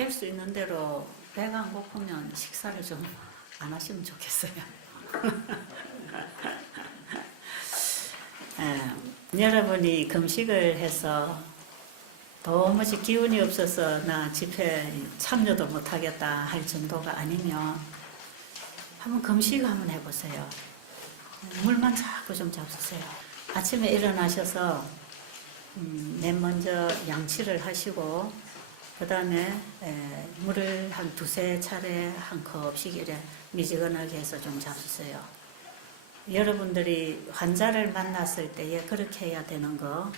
될 수 있는 대로 배가 안 고프면 식사를 좀 안 하시면 좋겠어요. 여러분이 금식을 해서 도무지 기운이 없어서 나 집회 참여도 못하겠다 할 정도가 아니면 한번 금식 한번 해보세요. 물만 자꾸 좀 잡수세요. 아침에 일어나셔서 맨 먼저 양치를 하시고 그 다음에 물을 한 두세 차례 한 컵씩 이래 미지근하게 해서 좀 잡수세요. 여러분들이 환자를 만났을 때에 그렇게 해야 되는 거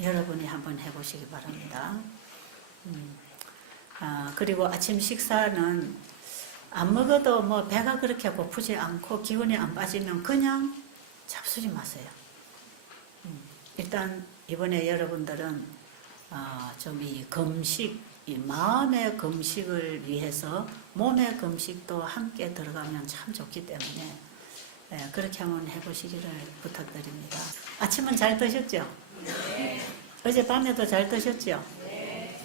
여러분이 한번 해보시기 바랍니다. 그리고 아침 식사는 안 먹어도 뭐 배가 그렇게 고프지 않고 기운이 안 빠지면 그냥 잡수지 마세요. 일단 이번에 여러분들은 좀 이 금식, 이 마음의 금식을 위해서 몸의 금식도 함께 들어가면 참 좋기 때문에 그렇게 한번 해보시기를 부탁드립니다. 아침은 잘 드셨죠? 네. 어젯밤에도 잘 드셨죠? 네.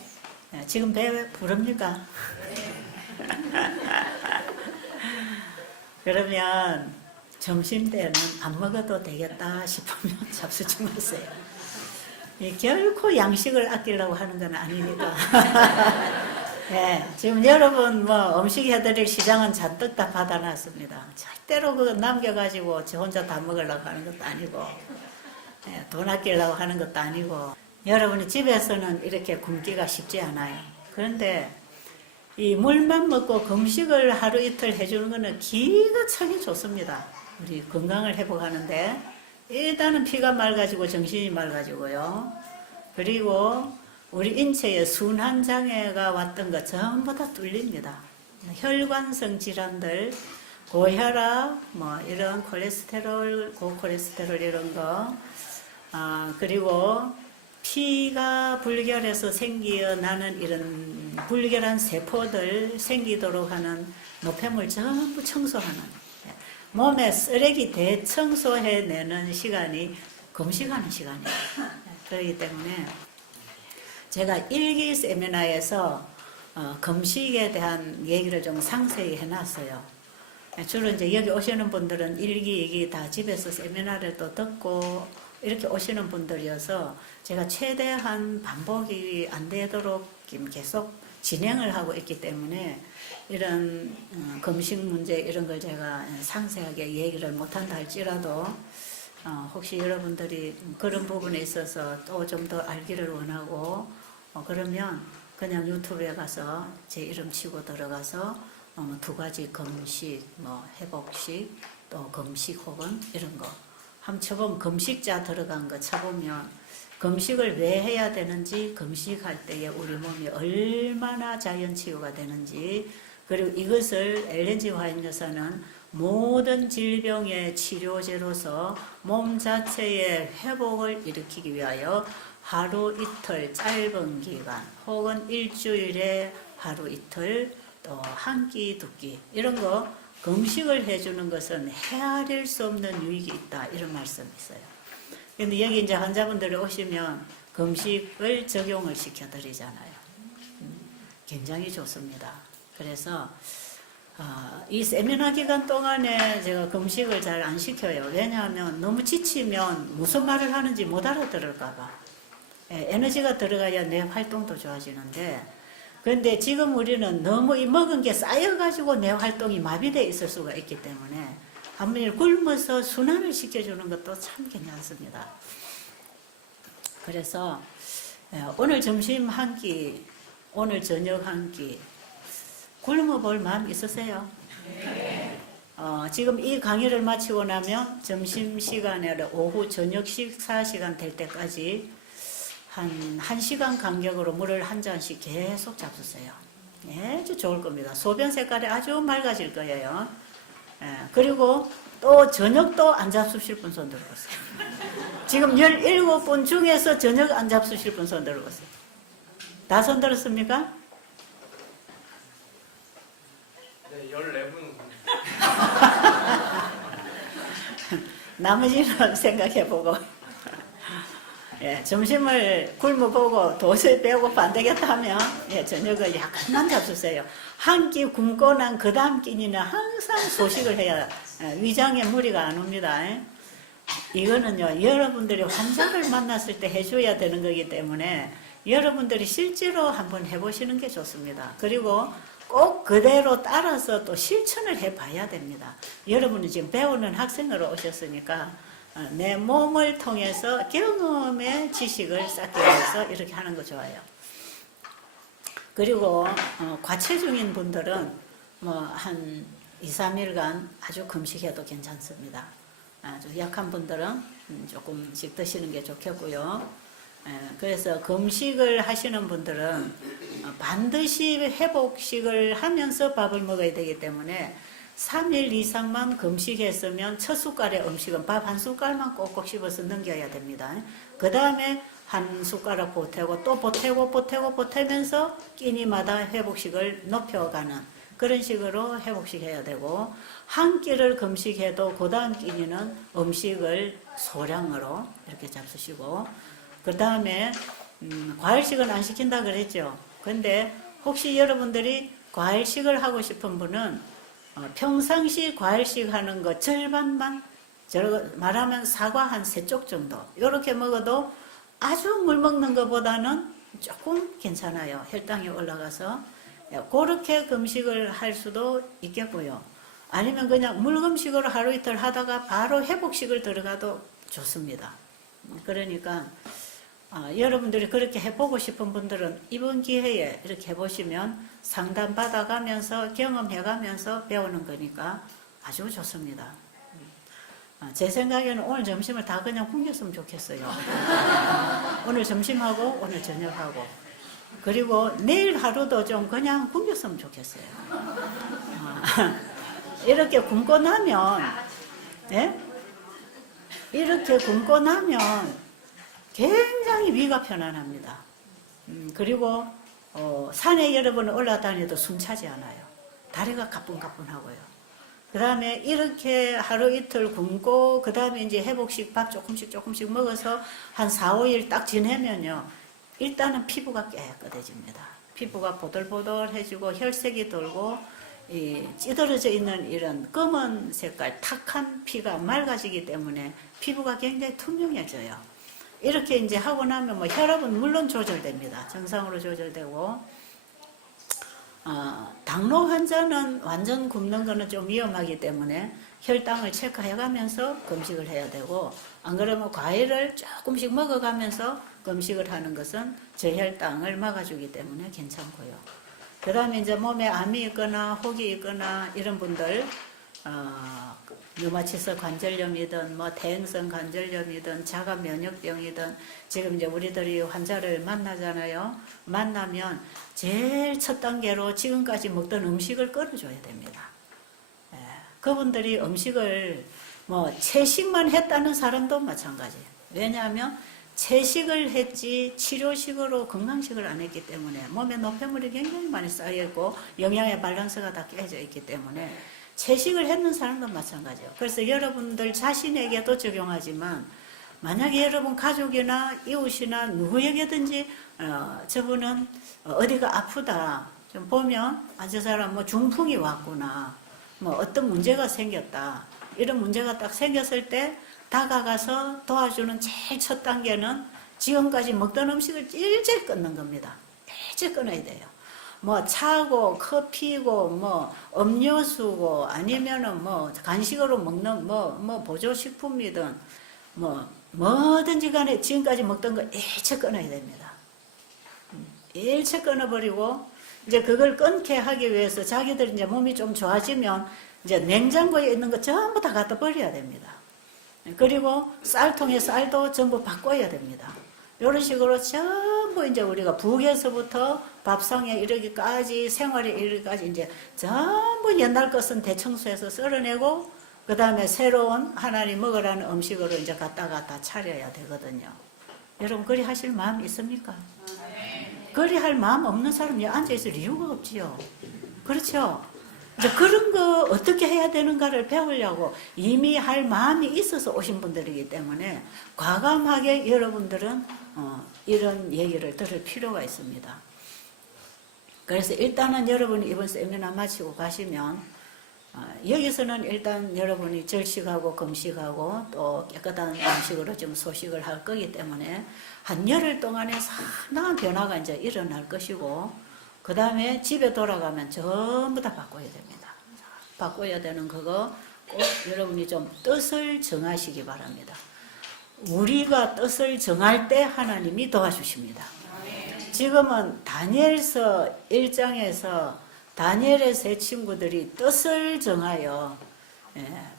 지금 배 부릅니까? 네. 그러면 점심 때는 안 먹어도 되겠다 싶으면 잡수지 마세요. 결코 양식을 아끼려고 하는 건 아닙니다. 네, 지금 여러분 뭐 음식 해드릴 시장은 잔뜩 다 받아놨습니다. 절대로 그거 남겨가지고 저 혼자 다 먹으려고 하는 것도 아니고 돈 아끼려고 하는 것도 아니고 여러분이 집에서는 이렇게 굶기가 쉽지 않아요. 그런데 이 물만 먹고 금식을 하루 이틀 해주는 거는 기가 차게 좋습니다. 우리 건강을 회복하는데 일단은 피가 맑아지고 정신이 맑아지고요. 그리고 우리 인체에 순환 장애가 왔던 거 전부 다 뚫립니다. 혈관성 질환들, 고혈압, 뭐 이런 콜레스테롤, 고콜레스테롤 이런 거, 그리고 피가 불결해서 생겨나는 이런 불결한 세포들 생기도록 하는 노폐물 전부 청소하는 몸에 쓰레기 대청소해내는 시간이 금식하는 시간이에요. 그렇기 때문에 제가 일기 세미나에서 금식에 대한 얘기를 좀 상세히 해놨어요. 주로 이제 여기 오시는 분들은 일기 얘기 다 집에서 세미나를 또 듣고 이렇게 오시는 분들이어서 제가 최대한 반복이 안 되도록 계속 진행을 하고 있기 때문에 이런 금식 문제 이런 걸 제가 상세하게 얘기를 못한다 할지라도 혹시 여러분들이 그런 부분에 있어서 또 좀 더 알기를 원하고 그러면 그냥 유튜브에 가서 제 이름 치고 들어가서 두 가지 금식, 뭐 회복식, 또 금식 혹은 이런 거 한번 쳐보면 금식자 들어간 거 쳐보면 금식을 왜 해야 되는지, 금식할 때에 우리 몸이 얼마나 자연치유가 되는지, 그리고 이것을 엘렌지 화이트 여사는 모든 질병의 치료제로서 몸 자체의 회복을 일으키기 위하여 하루 이틀 짧은 기간 혹은 일주일에 하루 이틀 또 한 끼 두 끼 이런 거 금식을 해주는 것은 헤아릴 수 없는 유익이 있다 이런 말씀이 있어요. 근데 여기 이제 환자분들이 오시면 금식을 적용을 시켜드리잖아요. 굉장히 좋습니다. 그래서 이 세미나 기간 동안에 제가 금식을 잘 안 시켜요. 왜냐하면 너무 지치면 무슨 말을 하는지 못 알아들을까봐. 에너지가 들어가야 내 활동도 좋아지는데 그런데 지금 우리는 너무 이 먹은 게 쌓여가지고 내 활동이 마비되어 있을 수가 있기 때문에 한번 굶어서 순환을 시켜주는 것도 참 괜찮습니다. 그래서 오늘 점심 한 끼, 오늘 저녁 한 끼 굶어볼 마음 있으세요? 네. 지금 이 강의를 마치고 나면 점심시간에 오후 저녁 식사시간 될 때까지 한 1시간 간격으로 물을 한 잔씩 계속 잡수세요. 아주 좋을 겁니다. 소변 색깔이 아주 맑아질 거예요. 그리고 또 저녁도 안 잡수실 분 손 들어보세요. 지금 17분 중에서 저녁 안 잡수실 분 손 들어보세요. 다 손 들었습니까? 네, 14분. 나머지는 생각해보고 예, 점심을 굶어보고 도저히 배고파 안 되겠다 하면 예, 저녁을 약간만 잡수세요. 한 끼 굶고 난 그 다음 끼니는 항상 소식을 해야 위장에 무리가 안 옵니다. 이거는요, 여러분들이 환자를 만났을 때 해줘야 되는 거기 때문에 여러분들이 실제로 한번 해보시는 게 좋습니다. 그리고 꼭 그대로 따라서 또 실천을 해봐야 됩니다. 여러분은 지금 배우는 학생으로 오셨으니까 내 몸을 통해서 경험의 지식을 쌓기 위해서 이렇게 하는 거 좋아요. 그리고 과체중인 분들은 뭐 한 2, 3일간 아주 금식해도 괜찮습니다. 아주 약한 분들은 조금씩 드시는 게 좋겠고요. 그래서 금식을 하시는 분들은 반드시 회복식을 하면서 밥을 먹어야 되기 때문에 3일 이상만 금식했으면 첫 숟갈의 음식은 밥 한 숟갈만 꼭꼭 씹어서 넘겨야 됩니다. 그 다음에 한 숟가락 보태고 또 보태면서 끼니마다 회복식을 높여가는 그런 식으로 회복식 해야 되고, 한 끼를 금식해도 그 다음 끼니는 음식을 소량으로 이렇게 잡수시고, 그 다음에 과일식은 안 시킨다 그랬죠. 근데 혹시 여러분들이 과일식을 하고 싶은 분은 평상시 과일식 하는 거 절반만, 말하면 사과 한 3쪽 정도 이렇게 먹어도 아주 물 먹는 것보다는 조금 괜찮아요. 혈당이 올라가서. 그렇게 금식을 할 수도 있겠고요. 아니면 그냥 물금식으로 하루 이틀 하다가 바로 회복식을 들어가도 좋습니다. 그러니까 여러분들이 그렇게 해보고 싶은 분들은 이번 기회에 이렇게 해보시면 상담 받아가면서 경험해가면서 배우는 거니까 아주 좋습니다. 제 생각에는 오늘 점심을 다 그냥 굶겼으면 좋겠어요. 오늘 점심하고 오늘 저녁하고, 그리고 내일 하루도 좀 그냥 굶겼으면 좋겠어요. 이렇게 굶고 나면, 예? 이렇게 굶고 나면 굉장히 위가 편안합니다. 그리고 산에 여러분 올라다녀도 숨 차지 않아요. 다리가 가뿐가뿐하고요. 그 다음에 이렇게 하루 이틀 굶고 그 다음에 이제 회복식 밥 조금씩 먹어서 한 4, 5일 딱 지내면요, 일단은 피부가 깨끗해집니다. 피부가 보들보들해지고 혈색이 돌고 찌들어져 있는 이런 검은 색깔 탁한 피가 맑아지기 때문에 피부가 굉장히 투명해져요. 이렇게 이제 하고 나면 뭐 혈압은 물론 조절됩니다. 정상으로 조절되고, 당뇨 환자는 완전 굶는 거는 좀 위험하기 때문에 혈당을 체크해가면서 금식을 해야 되고, 안 그러면 과일을 조금씩 먹어가면서 금식을 하는 것은 저혈당을 막아주기 때문에 괜찮고요. 그 다음에 이제 몸에 암이 있거나 혹이 있거나 이런 분들, 류마티스 관절염이든 뭐 대행성 관절염이든 자가 면역병이든, 지금 이제 우리들이 환자를 만나잖아요. 만나면 제일 첫 단계로 지금까지 먹던 음식을 끊어줘야 됩니다. 그분들이 음식을 뭐 채식만 했다는 사람도 마찬가지. 왜냐하면 채식을 했지 치료식으로 건강식을 안 했기 때문에 몸에 노폐물이 굉장히 많이 쌓여있고 영양의 밸런스가 다 깨져 있기 때문에 채식을 했는 사람도 마찬가지예요. 그래서 여러분들 자신에게도 적용하지만, 만약에 여러분 가족이나 이웃이나 누구에게든지 저분은 어디가 아프다 좀 보면, 저 사람 뭐 중풍이 왔구나, 뭐 어떤 문제가 생겼다, 이런 문제가 딱 생겼을 때 다가가서 도와주는 제일 첫 단계는 지금까지 먹던 음식을 일찍 끊는 겁니다. 일찍 끊어야 돼요. 뭐 차고 커피고 뭐 음료수고 아니면은 뭐 간식으로 먹는 뭐 보조식품이든 뭐든지 간에 지금까지 먹던 거 일찍 끊어야 됩니다. 일찍 끊어버리고, 이제 그걸 끊게 하기 위해서 자기들 이제 몸이 좀 좋아지면 이제 냉장고에 있는 거 전부 다 갖다 버려야 됩니다. 그리고 쌀통에 쌀도 전부 바꿔야 됩니다. 이런 식으로 전부 이제 우리가 북에서부터 밥상에 이르기까지, 생활에 이르기까지 이제 전부 옛날 것은 대청소해서 썰어내고, 그 다음에 새로운 하나님 먹으라는 음식으로 이제 갖다 차려야 되거든요. 여러분, 그리 하실 마음 있습니까? 그리 할 마음 없는 사람이 앉아있을 이유가 없지요. 그렇죠? 이제 그런 거 어떻게 해야 되는가를 배우려고 이미 할 마음이 있어서 오신 분들이기 때문에 과감하게 여러분들은 이런 얘기를 들을 필요가 있습니다. 그래서 일단은 여러분이 이번 세미나 마치고 가시면 여기서는 일단 여러분이 절식하고 금식하고 또 깨끗한 음식으로 좀 소식을 할 거기 때문에 한 열흘 동안에 상당한 변화가 이제 일어날 것이고, 그 다음에 집에 돌아가면 전부 다 바꿔야 됩니다. 바꿔야 되는 그거 꼭 여러분이 좀 뜻을 정하시기 바랍니다. 우리가 뜻을 정할 때 하나님이 도와주십니다. 지금은 다니엘서 1장에서 다니엘의 세 친구들이 뜻을 정하여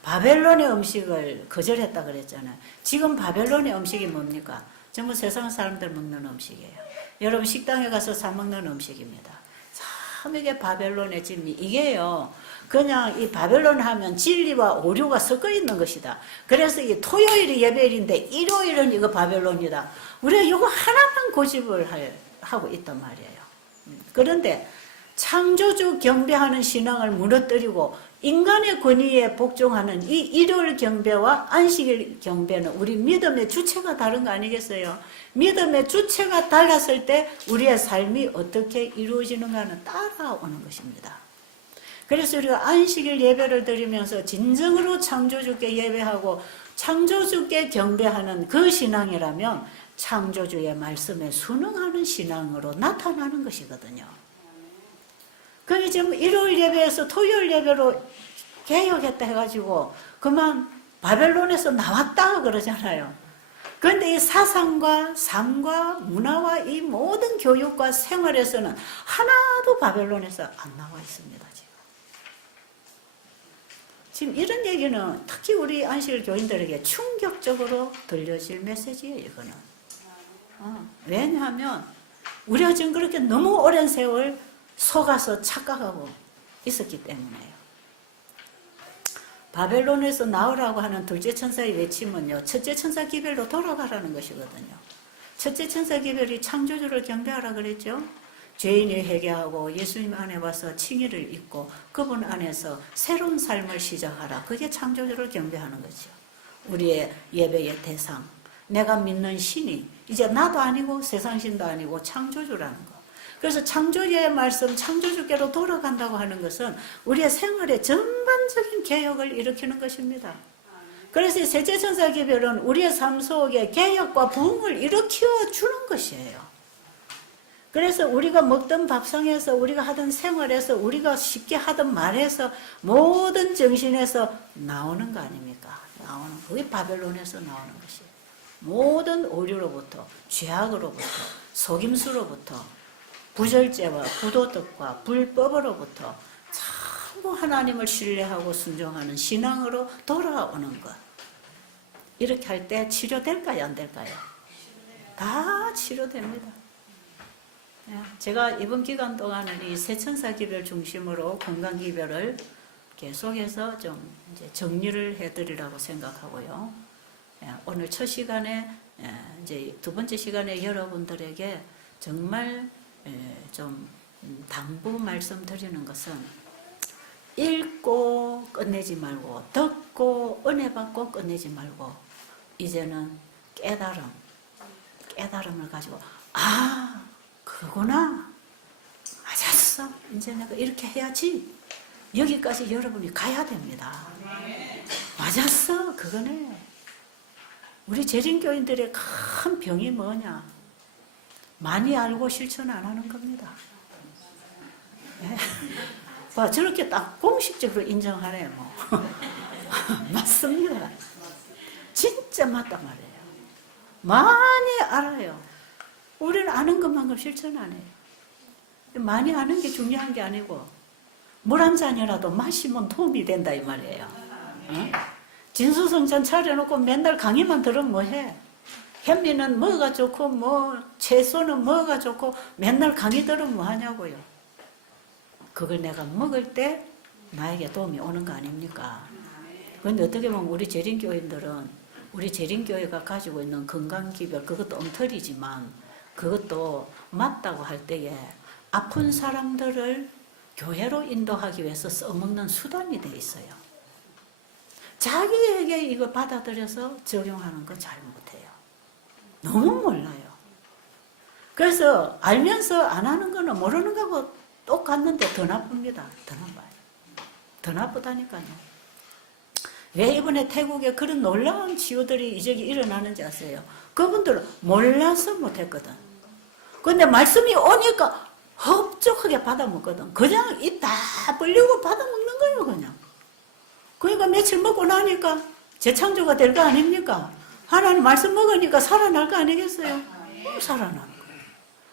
바벨론의 음식을 거절했다 그랬잖아요. 지금 바벨론의 음식이 뭡니까? 전부 세상 사람들 먹는 음식이에요. 여러분 식당에 가서 사 먹는 음식입니다. 참 이게 바벨론의 진미. 이게요, 그냥 이 바벨론 하면 진리와 오류가 섞여 있는 것이다. 그래서 이 토요일이 예배일인데 일요일은 이거 바벨론이다. 우리가 이거 하나만 고집을 하고 있단 말이에요. 그런데 창조주 경배하는 신앙을 무너뜨리고 인간의 권위에 복종하는 이 일요일 경배와 안식일 경배는 우리 믿음의 주체가 다른 거 아니겠어요? 믿음의 주체가 달랐을 때 우리의 삶이 어떻게 이루어지는가는 따라오는 것입니다. 그래서 우리가 안식일 예배를 드리면서 진정으로 창조주께 예배하고 창조주께 경배하는 그 신앙이라면 창조주의 말씀에 순응하는 신앙으로 나타나는 것이거든요. 그게 지금 일요일 예배에서 토요일 예배로 개혁했다 해가지고 그만 바벨론에서 나왔다 그러잖아요. 그런데 이 사상과 삶과 문화와 이 모든 교육과 생활에서는 하나도 바벨론에서 안 나와 있습니다. 지금 이런 얘기는 특히 우리 안식일 교인들에게 충격적으로 들려질 메시지예요, 이거는. 왜냐하면 우리가 지금 그렇게 너무 오랜 세월 속아서 착각하고 있었기 때문에요. 바벨론에서 나오라고 하는 둘째 천사의 외침은요, 첫째 천사 기별로 돌아가라는 것이거든요. 첫째 천사 기별이 창조주를 경배하라 그랬죠. 죄인이 회개하고 예수님 안에 와서 칭의를 입고 그분 안에서 새로운 삶을 시작하라. 그게 창조주를 경배하는 거죠. 우리의 예배의 대상, 내가 믿는 신이 이제 나도 아니고 세상신도 아니고 창조주라는 거. 그래서 창조주의 말씀, 창조주께로 돌아간다고 하는 것은 우리의 생활의 전반적인 개혁을 일으키는 것입니다. 그래서 셋째 천사 기별은 우리의 삶 속에 개혁과 부흥을 일으켜 주는 것이에요. 그래서 우리가 먹던 밥상에서 우리가 하던 생활에서 우리가 쉽게 하던 말에서 모든 정신에서 나오는 거 아닙니까? 나오는 그게 바벨론에서 나오는 것이에요. 모든 오류로부터, 죄악으로부터, 속임수로부터, 부절제와 부도덕과 불법으로부터 전부 하나님을 신뢰하고 순종하는 신앙으로 돌아오는 것. 이렇게 할 때 치료될까요? 안 될까요? 다 치료됩니다. 제가 이번 기간 동안은 이 세천사 기별 중심으로 건강 기별을 계속해서 좀 이제 정리를 해드리라고 생각하고요. 오늘 첫 시간에 이제 두 번째 시간에 여러분들에게 정말 좀 당부 말씀드리는 것은 읽고 끝내지 말고 듣고 은혜 받고 끝내지 말고 이제는 깨달음을 가지고 그거구나. 맞았어. 이제 내가 이렇게 해야지. 여기까지 여러분이 가야 됩니다. 맞았어. 그거네. 우리 재림교인들의 큰 병이 뭐냐? 많이 알고 실천 안 하는 겁니다. 봐, 저렇게 딱 공식적으로 인정하네, 뭐. 맞습니다. 진짜 맞단 말이에요. 많이 알아요. 우리는 아는 것만큼 실천 안 해요. 많이 아는 게 중요한 게 아니고 물 한 잔이라도 마시면 도움이 된다 이 말이에요. 진수성찬 차려놓고 맨날 강의만 들으면 뭐해? 현미는 뭐가 좋고 뭐 채소는 뭐가 좋고 맨날 강의 들으면 뭐하냐고요. 그걸 내가 먹을 때 나에게 도움이 오는 거 아닙니까? 그런데 어떻게 보면 우리 재림교인들은 우리 재림교회가 가지고 있는 건강기별 그것도 엉터리지만 그것도 맞다고 할 때에 아픈 사람들을 교회로 인도하기 위해서 써먹는 수단이 돼 있어요. 자기에게 이거 받아들여서 적용하는 거 잘 못해요. 너무 몰라요. 그래서 알면서 안 하는 거는 모르는 거하고 똑같는데 더 나쁩니다. 더 나빠요. 더 나쁘다니까요. 왜 이번에 태국에 그런 놀라운 치유들이 이제 일어나는지 아세요? 그분들은 몰라서 못했거든. 근데 말씀이 오니까 흡족하게 받아먹거든. 그냥 입 다 벌리고 받아먹는 거예요, 그냥. 그러니까 며칠 먹고 나니까 재창조가 될 거 아닙니까? 하나님 말씀 먹으니까 살아날 거 아니겠어요? 살아나는 거예요.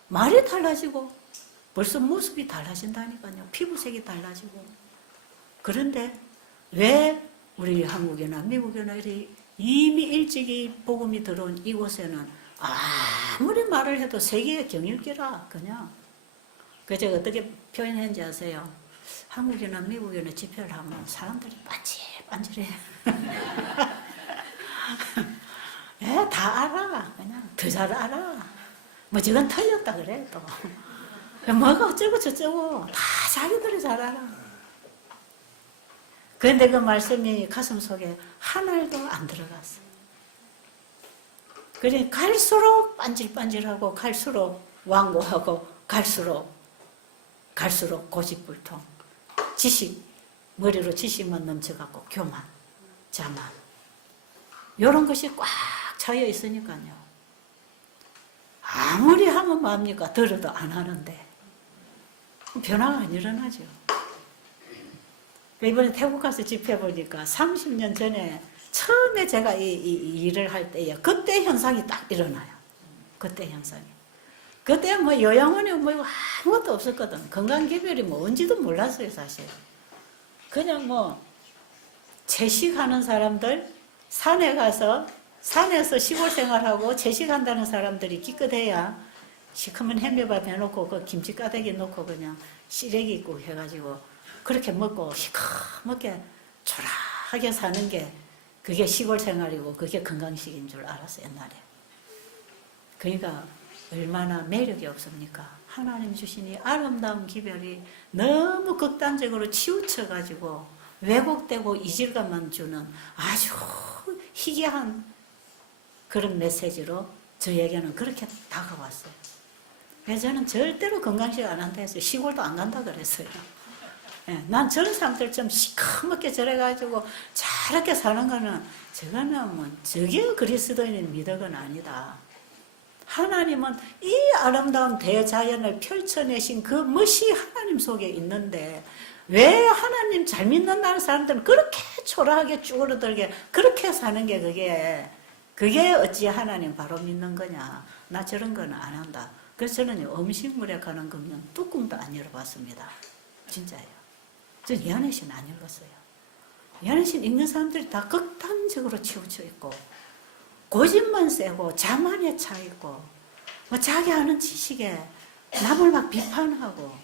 말이 달라지고 벌써 모습이 달라진다니까요. 피부색이 달라지고. 그런데 왜 우리 한국이나 미국이나 이미 일찍이 복음이 들어온 이곳에는 아무리 말을 해도 세계의 경일기라 그냥. 그 제가 어떻게 표현했는지 아세요? 한국이나 미국이나 집회를 하면 사람들이 반질반질해. 예, 다 알아. 그냥 더 잘 알아. 뭐 저건 틀렸다 그래 또. 뭐가 어쩌고 저쩌고 다 자기들이 잘 알아. 그런데 그 말씀이 가슴 속에 하나도 안 들어갔어. 그래 갈수록 반질반질하고 갈수록 완고하고 갈수록 고집불통, 지식, 머리로 지식만 넘쳐갖고 교만, 자만 이런 것이 꽉 차여 있으니까요. 아무리 하면 뭐합니까? 들어도 안 하는데 변화가 안 일어나죠. 이번에 태국 가서 집회 보니까 30년 전에 처음에 제가 이 일을 할 때에 그때 현상이 딱 일어나요. 그때 현상이. 그때 뭐 요양원에 뭐 아무것도 없었거든. 건강기별이 뭔지도 몰랐어요, 사실. 그냥 뭐 채식하는 사람들, 산에 가서 산에서 시골 생활하고 채식한다는 사람들이 기껏해야 시커먼 햄비밥 해놓고 그 김치 가득이 넣고 그냥 시래기 있고 해가지고 그렇게 먹고 시커멓게 초라하게 사는 게 그게 시골 생활이고 그게 건강식인 줄 알았어요, 옛날에. 그러니까 얼마나 매력이 없습니까? 하나님 주신 이 아름다운 기별이 너무 극단적으로 치우쳐가지고 왜곡되고 이질감만 주는 아주 희귀한 그런 메시지로 저에게는 그렇게 다가왔어요. 그래서 저는 절대로 건강식 안 한다 했어요. 시골도 안 간다 그랬어요. 예, 난 저런 사람들 좀 시커멓게 저래가지고 저렇게 사는 거는 저거는 뭐 저게 그리스도인의 미덕은 아니다. 하나님은 이 아름다운 대자연을 펼쳐내신 그 멋이 하나님 속에 있는데 왜 하나님 잘 믿는다는 사람들은 그렇게 초라하게 쭈그러들게 그렇게 사는 게 그게 어찌 하나님 바로 믿는 거냐. 나 저런 거는 안 한다. 그래서 저는 음식물에 관한 거는 뚜껑도 안 열어봤습니다. 진짜예요. 전 연애신 안 읽었어요. 연애신 읽는 사람들이 다 극단적으로 치우쳐 있고 고집만 세고 자만에 차 있고 뭐 자기 아는 지식에 남을 막 비판하고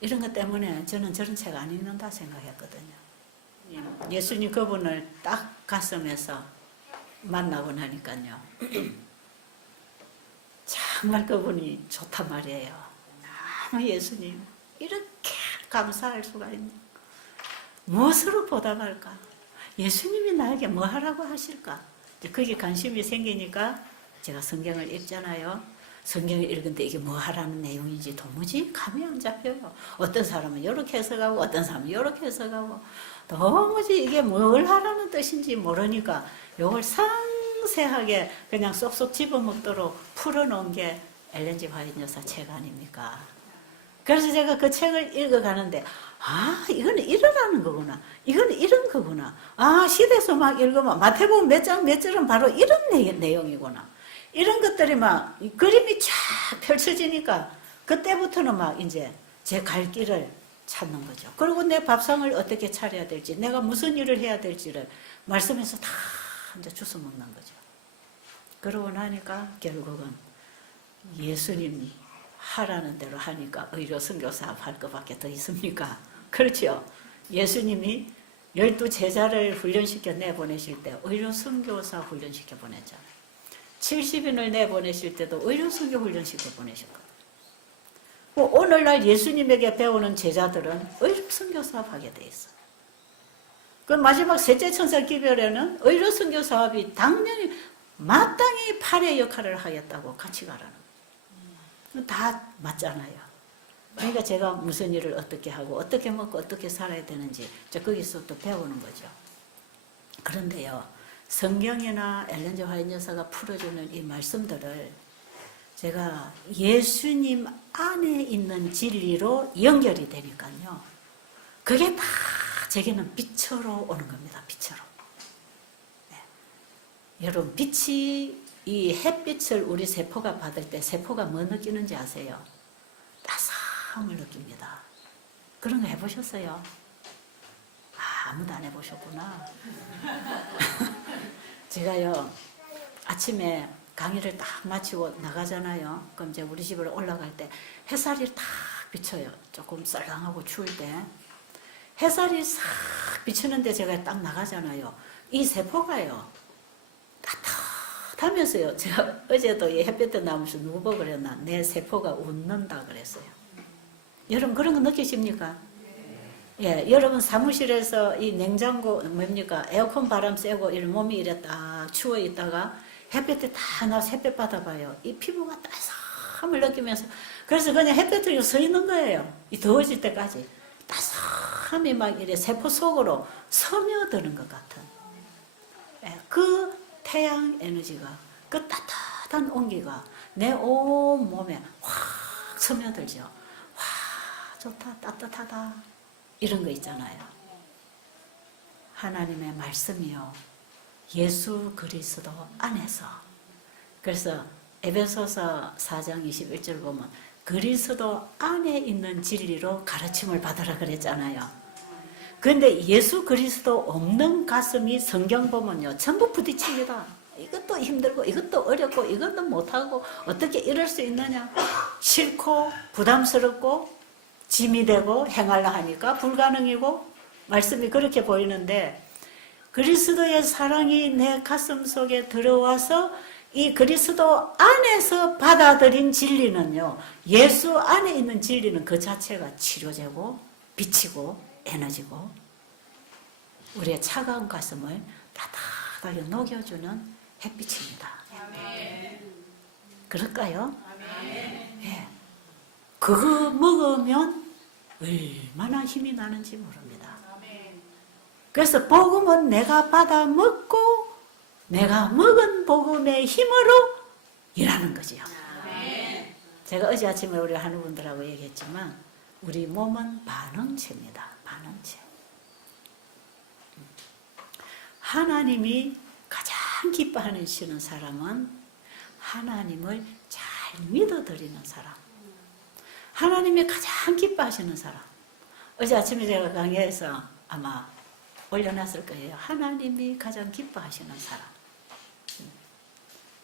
이런 것 때문에 저는 저런 책 안 읽는다 생각했거든요. 예수님 그분을 딱 가슴에서 만나고 나니까요. 정말 그분이 좋단 말이에요. 너무 예수님 이렇게 감사할 수가 있는 무엇으로 보답할까? 예수님이 나에게 뭐 하라고 하실까? 거기에 관심이 생기니까 제가 성경을 읽잖아요. 성경을 읽는데 이게 뭐 하라는 내용인지 도무지 감이 안 잡혀요. 어떤 사람은 이렇게 해석하고 어떤 사람은 이렇게 해석하고 도무지 이게 뭘 하라는 뜻인지 모르니까 이걸 상세하게 그냥 쏙쏙 집어먹도록 풀어놓은 게 엘렌 G 화이트 여사 책 아닙니까? 그래서 제가 그 책을 읽어가는데 이거는 이러라는 거구나. 이거는 이런 거구나. 시대서 막 읽으면 마태복음 몇 장 몇 절은 바로 이런 내용이구나. 이런 것들이 막 그림이 쫙 펼쳐지니까 그때부터는 막 이제 제 갈 길을 찾는 거죠. 그리고 내 밥상을 어떻게 차려야 될지, 내가 무슨 일을 해야 될지를 말씀에서 다 이제 주워 먹는 거죠. 그러고 나니까 결국은 예수님이 하라는 대로 하니까 의료 선교사 할 것밖에 더 있습니까? 그렇죠. 예수님이 12제자를 훈련시켜 내보내실 때 의료 선교사 훈련시켜 보냈잖아요. 70인을 내보내실 때도 의료 선교 훈련시켜 보내셨거든요. 오늘날 예수님에게 배우는 제자들은 의로 선교사업 하게 돼 있어. 그 마지막 셋째 천사 기별에는 의로 선교사업이 당연히 마땅히 팔의 역할을 하겠다고 같이 가라는 거예요. 다 맞잖아요. 그러니까 제가 무슨 일을 어떻게 하고 어떻게 먹고 어떻게 살아야 되는지 거기서 또 배우는 거죠. 그런데요, 성경이나 엘렌 G 화이트 여사가 풀어주는 이 말씀들을 제가 예수님 안에 있는 진리로 연결이 되니까요, 그게 다 제게는 빛으로 오는 겁니다. 빛으로. 네. 여러분, 빛이, 이 햇빛을 우리 세포가 받을 때 세포가 뭐 느끼는지 아세요? 따스함을 느낍니다. 그런 거 해보셨어요? 아무도 안 해보셨구나. 제가요, 아침에 강의를 딱 마치고 나가잖아요. 그럼 이제 우리 집으로 올라갈 때 햇살이 딱 비쳐요. 조금 썰렁하고 추울 때. 햇살이 싹 비치는데 제가 딱 나가잖아요. 이 세포가요, 따뜻하면서요. 제가 어제도 이 햇볕에 나오면서 누구 보고 그랬나? 내 세포가 웃는다 그랬어요. 여러분, 그런 거 느끼십니까? 예, 여러분 사무실에서 이 냉장고 뭡니까? 에어컨 바람 쐬고 이런 몸이 이래 딱 추워 있다가 햇볕에 다 나와서 햇볕 받아봐요. 이 피부가 따스함을 느끼면서, 그래서 그냥 햇볕에 서 있는 거예요. 이 더워질 때까지. 따스함이 막 이래 세포 속으로 스며드는 것 같은. 예, 그 태양 에너지가, 그 따뜻한 온기가 내 온 몸에 확 스며들죠. 와, 좋다, 따뜻하다. 이런 거 있잖아요. 하나님의 말씀이요, 예수 그리스도 안에서. 그래서 에베소서 4장 21절 보면 그리스도 안에 있는 진리로 가르침을 받으라 그랬잖아요. 그런데 예수 그리스도 없는 가슴이 성경 보면요, 전부 부딪힙니다. 이것도 힘들고 이것도 어렵고 이것도 못하고 어떻게 이럴 수 있느냐. 싫고 부담스럽고 짐이 되고 행하려 하니까 불가능이고 말씀이 그렇게 보이는데, 그리스도의 사랑이 내 가슴 속에 들어와서 이 그리스도 안에서 받아들인 진리는요, 예수 안에 있는 진리는 그 자체가 치료제고 빛이고 에너지고 우리의 차가운 가슴을 따뜻하게 녹여주는 햇빛입니다. 그럴까요? 예. 그거 먹으면 얼마나 힘이 나는지 모릅니다. 그래서 복음은 내가 받아 먹고 내가 먹은 복음의 힘으로 일하는 거지요. 제가 어제 아침에 우리 하는 분들하고 얘기했지만 우리 몸은 반응체입니다. 반응체. 하나님이 가장 기뻐하시는 사람은 하나님을 잘 믿어드리는 사람. 하나님이 가장 기뻐하시는 사람. 어제 아침에 제가 강의에서 아마 올려놨을 거예요. 하나님이 가장 기뻐하시는 사람.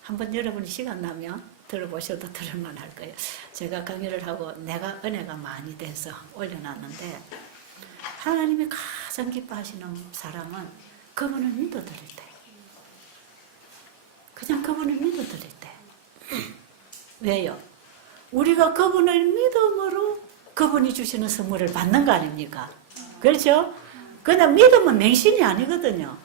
한번 여러분이 시간 나면 들어보셔도 들을만 할 거예요. 제가 강의를 하고 내가 은혜가 많이 돼서 올려놨는데, 하나님이 가장 기뻐하시는 사람은 그분을 믿어드릴 때, 그냥 그분을 믿어드릴 때. 왜요? 우리가 그분을 믿음으로 그분이 주시는 선물을 받는 거 아닙니까? 그렇죠? 그냥 믿음은 맹신이 아니거든요.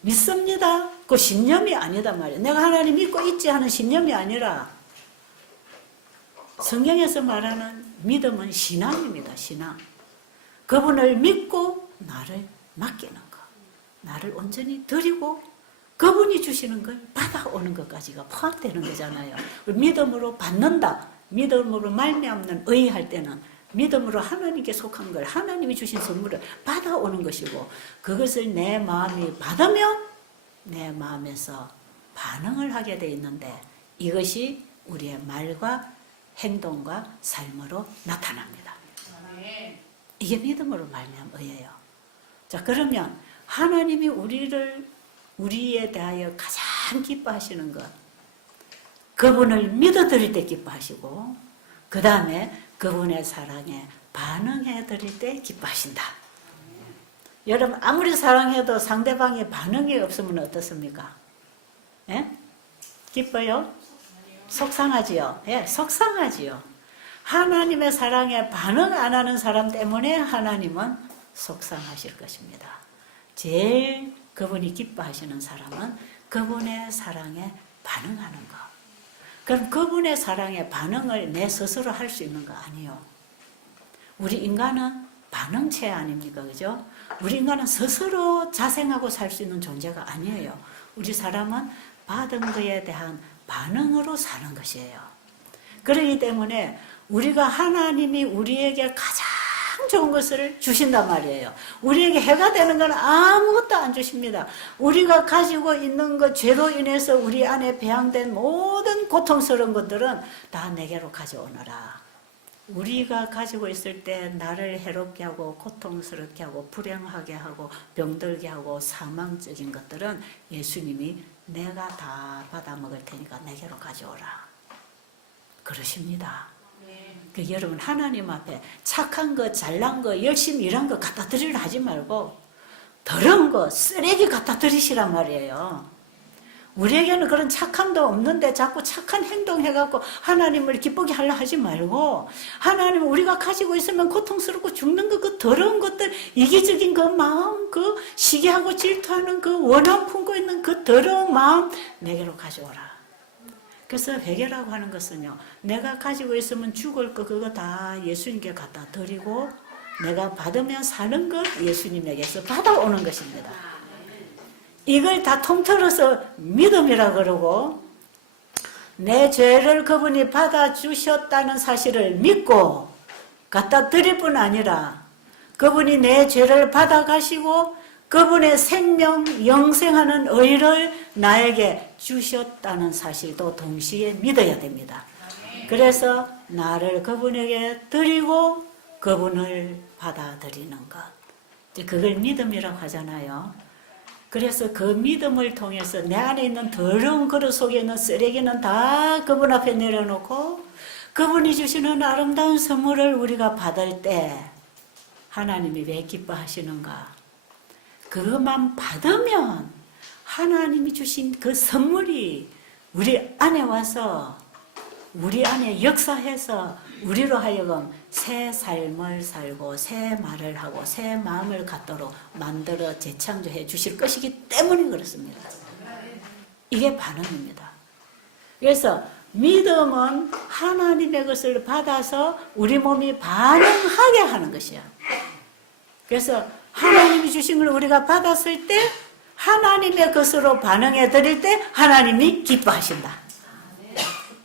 믿습니다. 그 신념이 아니다 말이에요. 내가 하나님 믿고 있지 하는 신념이 아니라, 성경에서 말하는 믿음은 신앙입니다. 신앙. 그분을 믿고 나를 맡기는 것. 나를 온전히 드리고 그분이 주시는 걸 받아오는 것까지가 포함되는 거잖아요. 믿음으로 받는다. 믿음으로 말미암는 의할 때는 믿음으로 하나님께 속한 걸, 하나님이 주신 선물을 받아오는 것이고, 그것을 내 마음이 받으면 내 마음에서 반응을 하게 돼 있는데, 이것이 우리의 말과 행동과 삶으로 나타납니다. 이게 믿음으로 말미암은 의예요. 자, 그러면 하나님이 우리에 대하여 가장 기뻐하시는 것, 그분을 믿어드릴 때 기뻐하시고, 그 다음에 그분의 사랑에 반응해 드릴 때 기뻐하신다. 여러분, 아무리 사랑해도 상대방의 반응이 없으면 어떻습니까? 예? 기뻐요? 속상하지요? 예, 속상하지요. 하나님의 사랑에 반응 안 하는 사람 때문에 하나님은 속상하실 것입니다. 제일 그분이 기뻐하시는 사람은 그분의 사랑에 반응하는 것. 그럼 그분의 사랑에 반응을 내 스스로 할 수 있는 거 아니에요. 우리 인간은 반응체 아닙니까? 그죠? 우리 인간은 스스로 자생하고 살 수 있는 존재가 아니에요. 우리 사람은 받은 것에 대한 반응으로 사는 것이에요. 그렇기 때문에 우리가 하나님이 우리에게 가장 좋은 것을 주신단 말이에요. 우리에게 해가 되는 건 아무것도 안 주십니다. 우리가 가지고 있는 것, 죄로 인해서 우리 안에 배양된 모든 고통스러운 것들은 다 내게로 가져오너라. 우리가 가지고 있을 때 나를 해롭게 하고 고통스럽게 하고 불행하게 하고 병들게 하고 사망적인 것들은 예수님이 내가 다 받아먹을 테니까 내게로 가져오라. 그러십니다. 그 여러분 하나님 앞에 착한 거, 잘난 거, 열심히 일한 거 갖다 드리려 하지 말고 더러운 거, 쓰레기 갖다 드리시란 말이에요. 우리에게는 그런 착함도 없는데 자꾸 착한 행동 해갖고 하나님을 기쁘게 하려 하지 말고 하나님 우리가 가지고 있으면 고통스럽고 죽는 거, 그 더러운 것들, 이기적인 그 마음, 그 시기하고 질투하는 그 원함 품고 있는 그 더러운 마음 내게로 가져오라. 그래서 회개라고 하는 것은요, 내가 가지고 있으면 죽을 거 그거 다 예수님께 갖다 드리고 내가 받으면 사는 것 예수님에게서 받아오는 것입니다. 이걸 다 통틀어서 믿음이라 그러고 내 죄를 그분이 받아주셨다는 사실을 믿고 갖다 드릴 뿐 아니라 그분이 내 죄를 받아가시고 그분의 생명, 영생하는 의를 나에게 주셨다는 사실도 동시에 믿어야 됩니다. 그래서 나를 그분에게 드리고 그분을 받아들이는 것. 그걸 믿음이라고 하잖아요. 그래서 그 믿음을 통해서 내 안에 있는 더러운 그릇 속에 있는 쓰레기는 다 그분 앞에 내려놓고 그분이 주시는 아름다운 선물을 우리가 받을 때 하나님이 왜 기뻐하시는가? 그것만 받으면 하나님이 주신 그 선물이 우리 안에 와서 우리 안에 역사해서 우리로 하여금 새 삶을 살고 새 말을 하고 새 마음을 갖도록 만들어 재창조해 주실 것이기 때문에 그렇습니다. 이게 반응입니다. 그래서 믿음은 하나님의 것을 받아서 우리 몸이 반응하게 하는 것이야. 그래서 하나님이 주신 걸 우리가 받았을 때 하나님의 것으로 반응해 드릴 때 하나님이 기뻐하신다.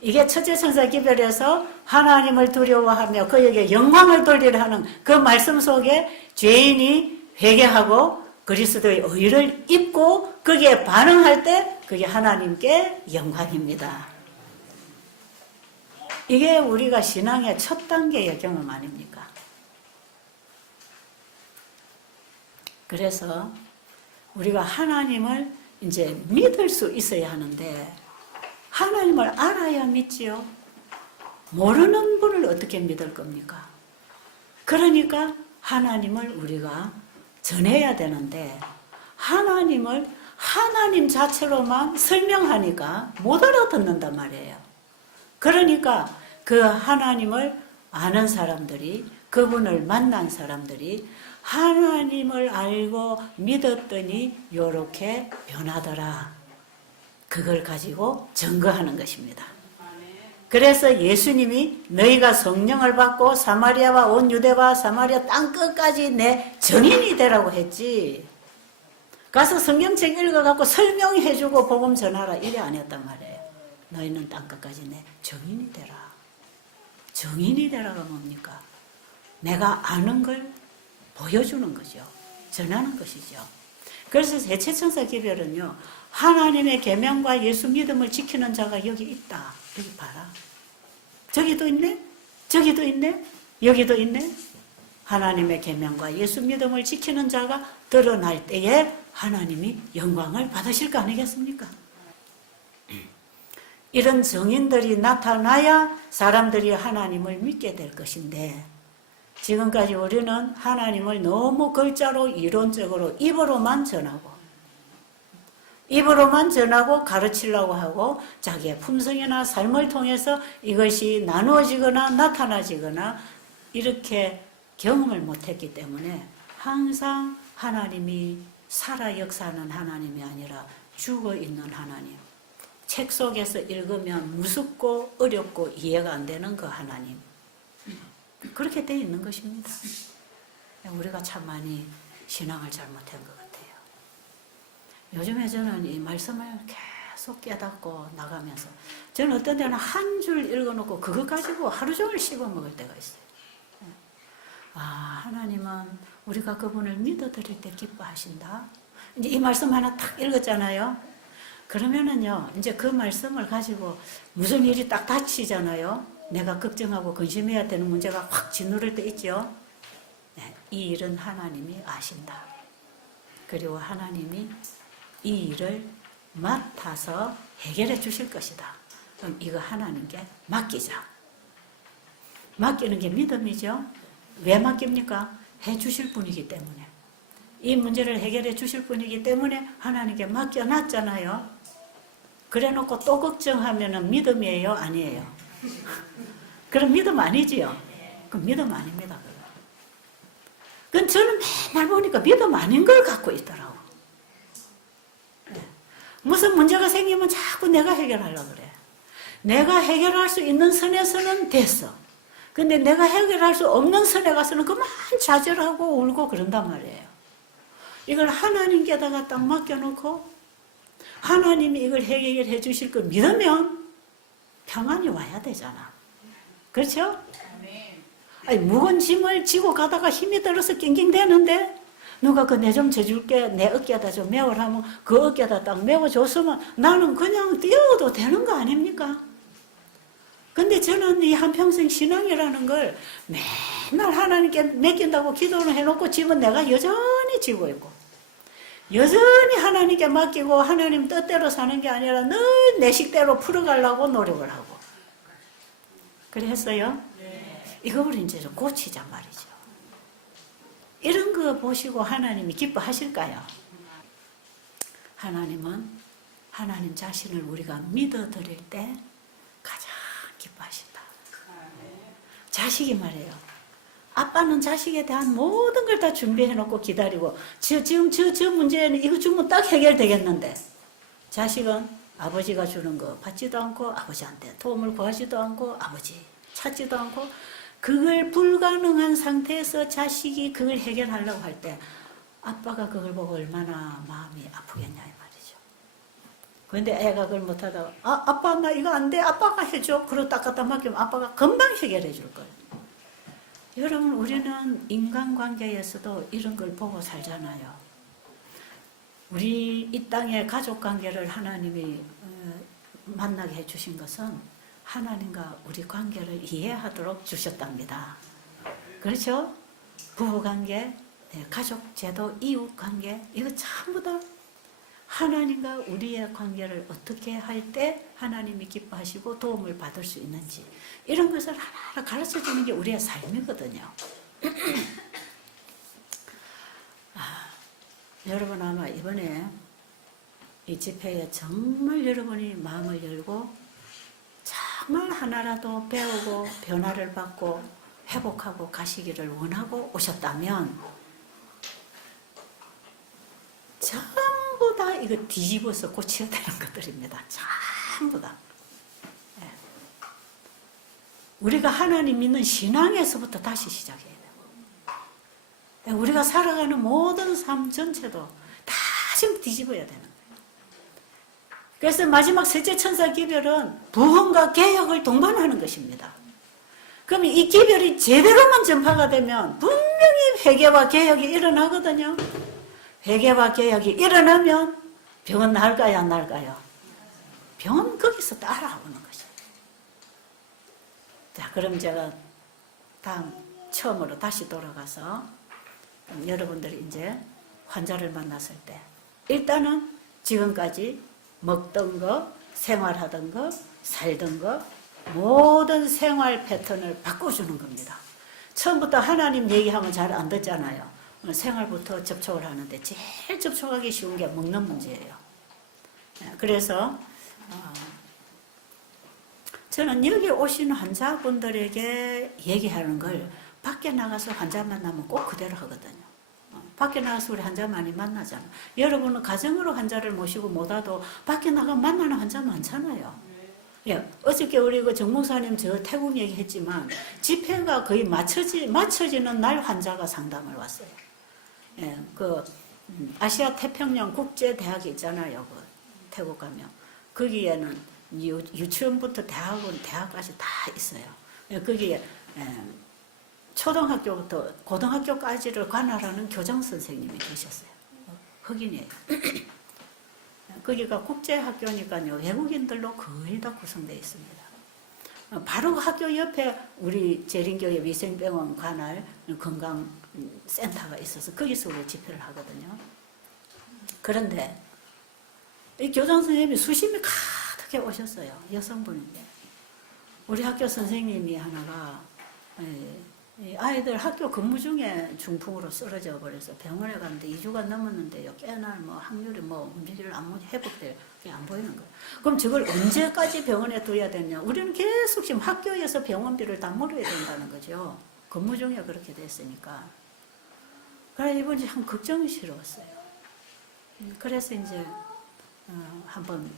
이게 첫째 천사 기별에서 하나님을 두려워하며 그에게 영광을 돌리려 하는 그 말씀 속에 죄인이 회개하고 그리스도의 의를 입고 거기에 반응할 때 그게 하나님께 영광입니다. 이게 우리가 신앙의 첫 단계의 경험 아닙니까? 그래서 우리가 하나님을 이제 믿을 수 있어야 하는데 하나님을 알아야 믿지요. 모르는 분을 어떻게 믿을 겁니까? 그러니까 하나님을 우리가 전해야 되는데 하나님을 하나님 자체로만 설명하니까 못 알아듣는단 말이에요. 그러니까 그 하나님을 아는 사람들이 그분을 만난 사람들이 하나님을 알고 믿었더니 요렇게 변하더라. 그걸 가지고 증거하는 것입니다. 그래서 예수님이 너희가 성령을 받고 사마리아와 온 유대와 사마리아 땅끝까지 내 증인이 되라고 했지. 가서 성경책 읽어갖고 설명해주고 복음 전하라 이래 안 했단 말이에요. 너희는 땅끝까지 내 증인이 되라. 증인이 되라가 뭡니까? 내가 아는 걸 보여주는 거죠. 전하는 것이죠. 그래서 대체천사 기별은요. 하나님의 계명과 예수 믿음을 지키는 자가 여기 있다. 여기 봐라. 저기도 있네. 저기도 있네. 여기도 있네. 하나님의 계명과 예수 믿음을 지키는 자가 드러날 때에 하나님이 영광을 받으실 거 아니겠습니까? 이런 증인들이 나타나야 사람들이 하나님을 믿게 될 것인데 지금까지 우리는 하나님을 너무 글자로 이론적으로 입으로만 전하고 입으로만 전하고 가르치려고 하고 자기의 품성이나 삶을 통해서 이것이 나누어지거나 나타나지거나 이렇게 경험을 못했기 때문에 항상 하나님이 살아 역사하는 하나님이 아니라 죽어 있는 하나님. 책 속에서 읽으면 무섭고 어렵고 이해가 안 되는 그 하나님. 그렇게 돼 있는 것입니다. 우리가 참 많이 신앙을 잘못한 것 같아요. 요즘에 저는 이 말씀을 계속 깨닫고 나가면서 저는 어떤 데는 한 줄 읽어놓고 그거 가지고 하루 종일 씹어 먹을 때가 있어요. 아, 하나님은 우리가 그분을 믿어드릴 때 기뻐하신다. 이제 이 말씀 하나 탁 읽었잖아요. 그러면은요, 이제 그 말씀을 가지고 무슨 일이 딱 닥치잖아요. 내가 걱정하고 근심해야 되는 문제가 확 짓누를 때 있죠. 네, 이 일은 하나님이 아신다. 그리고 하나님이 이 일을 맡아서 해결해 주실 것이다. 그럼 이거 하나님께 맡기자. 맡기는 게 믿음이죠. 왜 맡깁니까? 해 주실 분이기 때문에. 이 문제를 해결해 주실 분이기 때문에 하나님께 맡겨놨잖아요. 그래 놓고 또 걱정하면 믿음이에요? 아니에요? 그럼 믿음 아니지요? 그럼 믿음 아닙니다. 그건 저는 맨날 보니까 믿음 아닌 걸 갖고 있더라고. 무슨 문제가 생기면 자꾸 내가 해결하려고 그래. 내가 해결할 수 있는 선에서는 됐어. 근데 내가 해결할 수 없는 선에 가서는 그만 좌절하고 울고 그런단 말이에요. 이걸 하나님께다가 딱 맡겨놓고 하나님이 이걸 해결해 주실 걸 믿으면 평안이 와야 되잖아. 그렇죠? 아니, 무거운 짐을 지고 가다가 힘이 들어서 낑낑대는데 누가 그 내 좀 져줄게, 내 어깨에다 좀 메우라면 그 어깨에다 딱 메워줬으면 나는 그냥 뛰어도 되는 거 아닙니까? 근데 저는 이 한평생 신앙이라는 걸 맨날 하나님께 맡긴다고 기도를 해놓고 짐은 내가 여전히 지고 있고 여전히 하나님께 맡기고 하나님 뜻대로 사는 게 아니라 늘 내 식대로 풀어가려고 노력을 하고 그랬어요? 이거를 이제 좀 고치자 말이죠. 이런 거 보시고 하나님이 기뻐하실까요? 하나님은 하나님 자신을 우리가 믿어드릴 때 가장 기뻐하신다. 자식이 말해요. 아빠는 자식에 대한 모든 걸 다 준비해놓고 기다리고 지금 저 문제는 이거 주면 딱 해결되겠는데 자식은 아버지가 주는 거 받지도 않고 아버지한테 도움을 구하지도 않고 아버지 찾지도 않고 그걸 불가능한 상태에서 자식이 그걸 해결하려고 할 때 아빠가 그걸 보고 얼마나 마음이 아프겠냐 이 말이죠. 그런데 애가 그걸 못하다가 아빠 나 이거 안 돼. 아빠가 해줘. 그러고 딱 갖다 맡기면 아빠가 금방 해결해 줄 거예요. 여러분 우리는 인간관계에서도 이런 걸 보고 살잖아요. 우리 이 땅의 가족관계를 하나님이 만나게 해주신 것은 하나님과 우리 관계를 이해하도록 주셨답니다. 그렇죠? 부부관계, 가족제도, 이웃관계 이거 전부 다 하나님과 우리의 관계를 어떻게 할 때 하나님이 기뻐하시고 도움을 받을 수 있는지 이런 것을 하나하나 가르쳐주는 게 우리의 삶이거든요. 여러분 아마 이번에 이 집회에 정말 여러분이 마음을 열고 정말 하나라도 배우고 변화를 받고 회복하고 가시기를 원하고 오셨다면 전부 다 이거 뒤집어서 고쳐야 되는 것들입니다. 전부 다. 네. 우리가 하나님 믿는 신앙에서부터 다시 시작해야 돼요. 우리가 살아가는 모든 삶 전체도 다 지금 뒤집어야 되는 거예요. 그래서 마지막 셋째 천사 기별은 부흥과 개혁을 동반하는 것입니다. 그럼 이 기별이 제대로만 전파가 되면 분명히 회개와 개혁이 일어나거든요. 회개와 개혁이 일어나면 병은 나을까요? 안 나을까요? 병은 거기서 따라오는 것이에요. 자, 그럼 제가 다음 처음으로 다시 돌아가서 여러분들이 이제 환자를 만났을 때 일단은 지금까지 먹던 거, 생활하던 거, 살던 거 모든 생활 패턴을 바꿔주는 겁니다. 처음부터 하나님 얘기하면 잘 안 듣잖아요. 생활부터 접촉을 하는데 제일 접촉하기 쉬운 게 먹는 문제예요. 그래서 저는 여기 오신 환자분들에게 얘기하는 걸 밖에 나가서 환자 만나면 꼭 그대로 하거든요. 밖에 나가서 우리 환자 많이 만나잖아. 여러분은 가정으로 환자를 모시고 못 와도 밖에 나가면 만나는 환자 많잖아요. 예, 어저께 우리 그 정목사님 저 태국 얘기했지만 집회가 거의 맞춰지는 날 환자가 상담을 왔어요. 예, 아시아 태평양 국제대학이 있잖아요. 그 태국 가면 거기에는 유치원부터 대학까지 다 있어요. 예, 거기에 초등학교부터 고등학교까지를 관할하는 교장 선생님이 계셨어요. 흑인이에요. 거기가 국제학교니까요. 외국인들로 거의 다 구성되어 있습니다. 바로 학교 옆에 우리 재림교회 위생병원 관할 건강센터가 있어서 거기서 우리 집회를 하거든요. 그런데 이 교장 선생님이 수심이 가득해 오셨어요. 여성분인데. 우리 학교 선생님이 하나가 아이들 학교 근무 중에 중풍으로 쓰러져 버려서 병원에 갔는데 2주가 넘었는데요. 꽤나 확률이 움직이를 안 회복될 게 안 보이는 거예요. 그럼 저걸 언제까지 병원에 둬야 되냐? 우리는 계속 지금 학교에서 병원비를 다 물어야 된다는 거죠. 근무 중에 그렇게 됐으니까. 그래 이번에 참 걱정스러웠어요. 그래서 이제 한번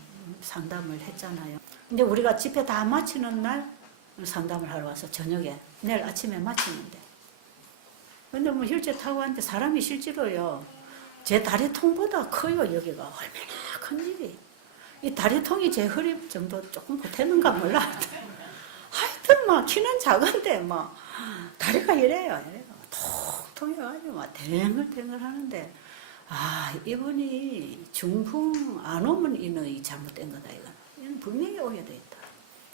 상담을 했잖아요. 근데 우리가 집회 다 마치는 날 상담을 하러 와서 저녁에 내일 아침에 마치는데 근데 휠체어 타고 왔는데 사람이 실제로요 제 다리통보다 커요. 여기가 얼마나 큰지 이 다리통이 제 허리 정도 조금 보태는가 몰라. 하여튼 키는 작은데 다리가 이래요. 통통해가지고 댕글댕글 하는데 이분이 중풍 안 오면 이는 잘못된 거다. 이건 분명히 오게 돼 있다.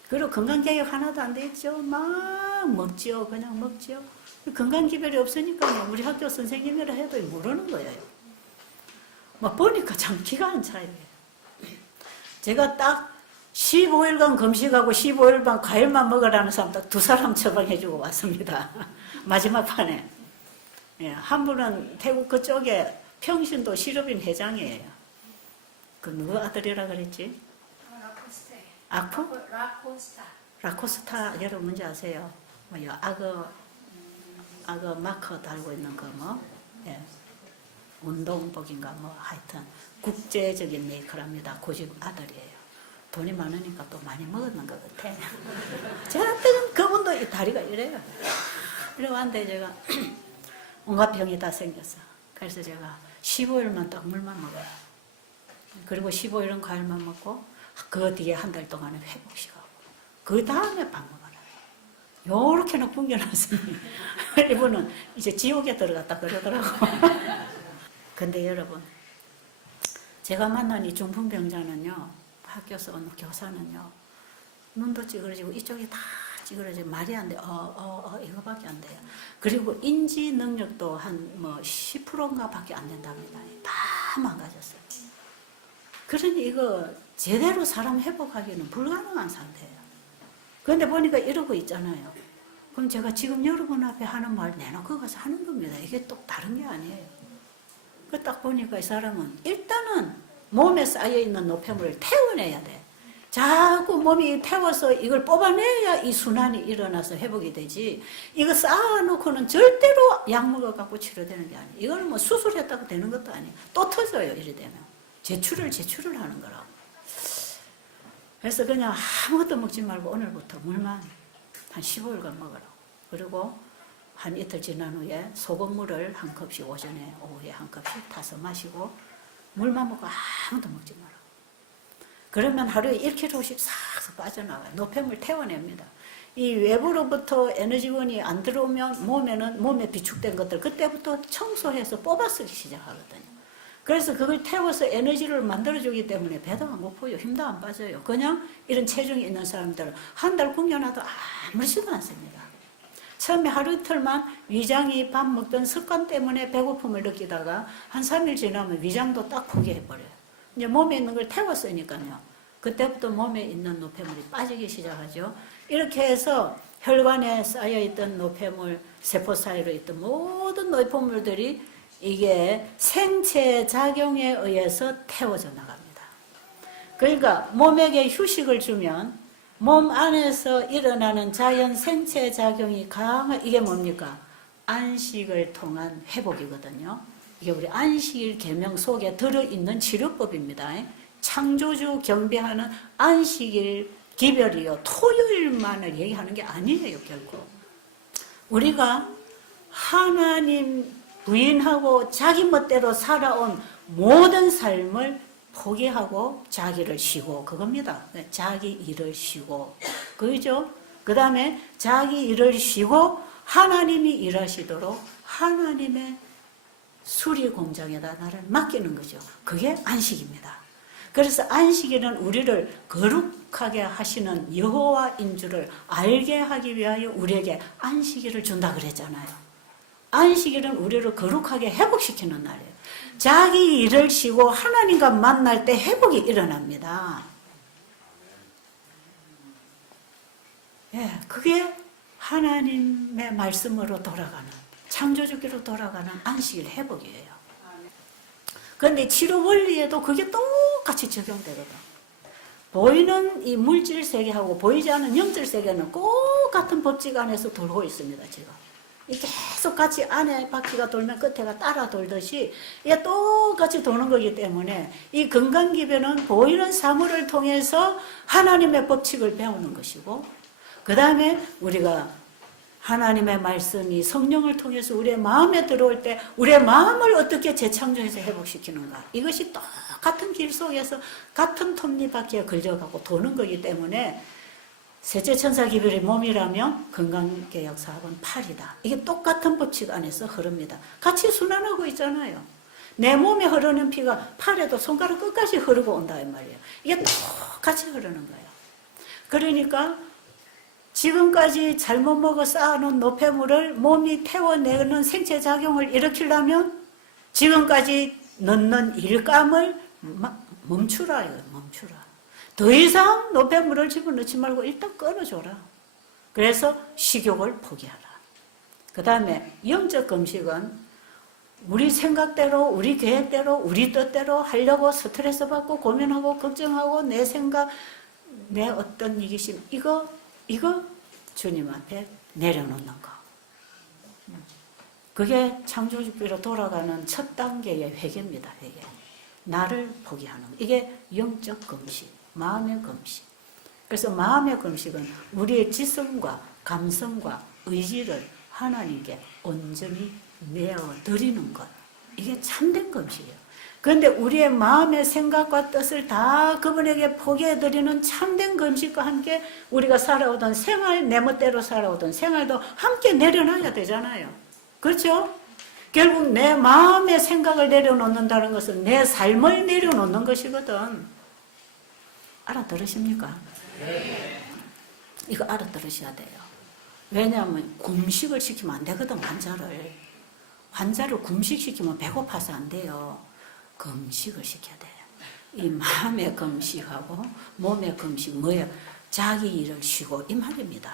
그리고 건강개혁 하나도 안 돼 있죠. 막 먹죠. 그냥 먹죠. 건강기별이 없으니까 우리 학교 선생님이라 해도 모르는 거예요. 보니까 참 기가 안 차요. 제가 딱 15일간 금식하고 15일간 과일만 먹으라는 사람 딱 2사람 처방해주고 왔습니다. 마지막 판에. 한 분은 태국 그쪽에 평신도 시럽인 회장이에요. 그 누구 아들이라 그랬지? 라코스타 여러분 뭔지 아세요? 악어 마커 달고 있는 거 운동복인가 하여튼 국제적인 메이커랍니다. 고집 아들이에요. 돈이 많으니까 또 많이 먹었는 것 같아. 저한테는 그분도 이 다리가 이래요. 이래 왔는데 제가 온갖 병이 다 생겼어. 그래서 제가 15일만 딱 물만 먹어요. 그리고 15일은 과일만 먹고 그 뒤에 한 달 동안은 회복식하고 그 다음에 밥 먹어라. 요렇게는 굶겨놨으니 이분은 이제 지옥에 들어갔다 그러더라고. 근데 여러분 제가 만난 이 중풍병자는요 학교에서 온 교사는요 눈도 찌그러지고 이쪽이 다 찌그러지고 말이 안 돼. 이거밖에 안 돼요. 그리고 인지 능력도 한 10%인가 밖에 안 된답니다. 다 망가졌어요. 그러니 이거 제대로 사람 회복하기는 불가능한 상태예요. 그런데 보니까 이러고 있잖아요. 그럼 제가 지금 여러분 앞에 하는 말 내놓고 가서 하는 겁니다. 이게 또 다른 게 아니에요. 그 딱 보니까 이 사람은 일단은 몸에 쌓여있는 노폐물을 태워내야 돼. 자꾸 몸이 태워서 이걸 뽑아내야 이 순환이 일어나서 회복이 되지. 이거 쌓아놓고는 절대로 약 먹어갖고 치료되는 게 아니에요. 이거는 수술했다고 되는 것도 아니에요. 또 터져요. 이래 되면. 제출을 하는 거라고. 그래서 그냥 아무것도 먹지 말고 오늘부터 물만 한 15일간 먹으라고. 그리고 한 이틀 지난 후에 소금물을 한 컵씩 오전에 오후에 한 컵씩 타서 마시고 물만 먹고 아무것도 먹지 마라. 그러면 하루에 1kg씩 싹 빠져나와요. 노폐물 태워냅니다. 이 외부로부터 에너지원이 안 들어오면 몸에 비축된 것들 그때부터 청소해서 뽑아쓰기 시작하거든요. 그래서 그걸 태워서 에너지를 만들어주기 때문에 배도 안 고파요. 힘도 안 빠져요. 그냥 이런 체중이 있는 사람들은 한 달 굶겨놔도 아무렇지도 않습니다. 처음에 하루 이틀만 위장이 밥 먹던 습관 때문에 배고픔을 느끼다가 한 3일 지나면 위장도 딱 포기해버려요. 이제 몸에 있는 걸 태웠으니까요. 그때부터 몸에 있는 노폐물이 빠지기 시작하죠. 이렇게 해서 혈관에 쌓여있던 노폐물, 세포 사이로 있던 모든 노폐물들이 이게 생체 작용에 의해서 태워져 나갑니다. 그러니까 몸에게 휴식을 주면 몸 안에서 일어나는 자연 생체 작용이 강한, 이게 뭡니까? 안식을 통한 회복이거든요. 이게 우리 안식일 계명 속에 들어있는 치료법입니다. 창조주 경배하는 안식일 기별이요, 토요일만을 얘기하는 게 아니에요. 결국 우리가 하나님 부인하고 자기 멋대로 살아온 모든 삶을 포기하고 자기를 쉬고, 그겁니다. 자기 일을 쉬고, 그죠? 그 다음에 자기 일을 쉬고 하나님이 일하시도록 하나님의 수리 공장에다 나를 맡기는 거죠. 그게 안식입니다. 그래서 안식일은 우리를 거룩하게 하시는 여호와인 줄을 알게 하기 위하여 우리에게 안식일을 준다 그랬잖아요. 안식일은 우리를 거룩하게 회복시키는 날이에요. 자기 일을 쉬고 하나님과 만날 때 회복이 일어납니다. 예, 그게 하나님의 말씀으로 돌아가는, 창조주기로 돌아가는 안식일 회복이에요. 그런데 치료 원리에도 그게 똑같이 적용되거든. 보이는 이 물질 세계하고 보이지 않는 영적 세계는 꼭 같은 법칙 안에서 돌고 있습니다, 지금. 이 계속 같이 안에 바퀴가 돌면 끝에가 따라 돌듯이 이게 똑같이 도는 거기 때문에 이 건강기별은 보이는 사물을 통해서 하나님의 법칙을 배우는 것이고, 그 다음에 우리가 하나님의 말씀이 성령을 통해서 우리의 마음에 들어올 때 우리의 마음을 어떻게 재창조해서 회복시키는가, 이것이 똑같은 길 속에서 같은 톱니바퀴에 걸려가고 도는 거기 때문에 셋째 천사 기별의 몸이라면 건강개혁사학은 팔이다. 이게 똑같은 법칙 안에서 흐릅니다. 같이 순환하고 있잖아요. 내 몸에 흐르는 피가 팔에도 손가락 끝까지 흐르고 온다 이 말이에요. 이게 똑같이 흐르는 거예요. 그러니까 지금까지 잘못 먹어 쌓아놓은 노폐물을 몸이 태워내는 생체작용을 일으키려면 지금까지 넣는 일감을 멈추라 이거예요. 멈추라. 더 이상 노폐물을 집어넣지 말고 일단 끊어줘라. 그래서 식욕을 포기하라. 그 다음에 영적 금식은 우리 생각대로, 우리 계획대로, 우리 뜻대로 하려고 스트레스 받고 고민하고 걱정하고 내 생각, 내 어떤 이기심, 이거 주님 앞에 내려놓는 거. 그게 창조주기로 돌아가는 첫 단계의 회개입니다. 회개. 나를 포기하는 거. 이게 영적 금식, 마음의 금식. 그래서 마음의 금식은 우리의 지성과 감성과 의지를 하나님께 온전히 내어드리는 것. 이게 참된 금식이에요. 그런데 우리의 마음의 생각과 뜻을 다 그분에게 포기해드리는 참된 금식과 함께 우리가 살아오던 생활, 내 멋대로 살아오던 생활도 함께 내려놔야 되잖아요. 그렇죠? 결국 내 마음의 생각을 내려놓는다는 것은 내 삶을 내려놓는 것이거든. 알아들으십니까? 네. 이거 알아들으셔야 돼요. 왜냐하면 금식을 시키면 안 되거든, 환자를. 환자를 금식시키면 배고파서 안 돼요. 금식을 시켜야 돼요. 이 마음의 금식하고 몸의 금식 뭐예요? 자기 일을 쉬고 이 말입니다.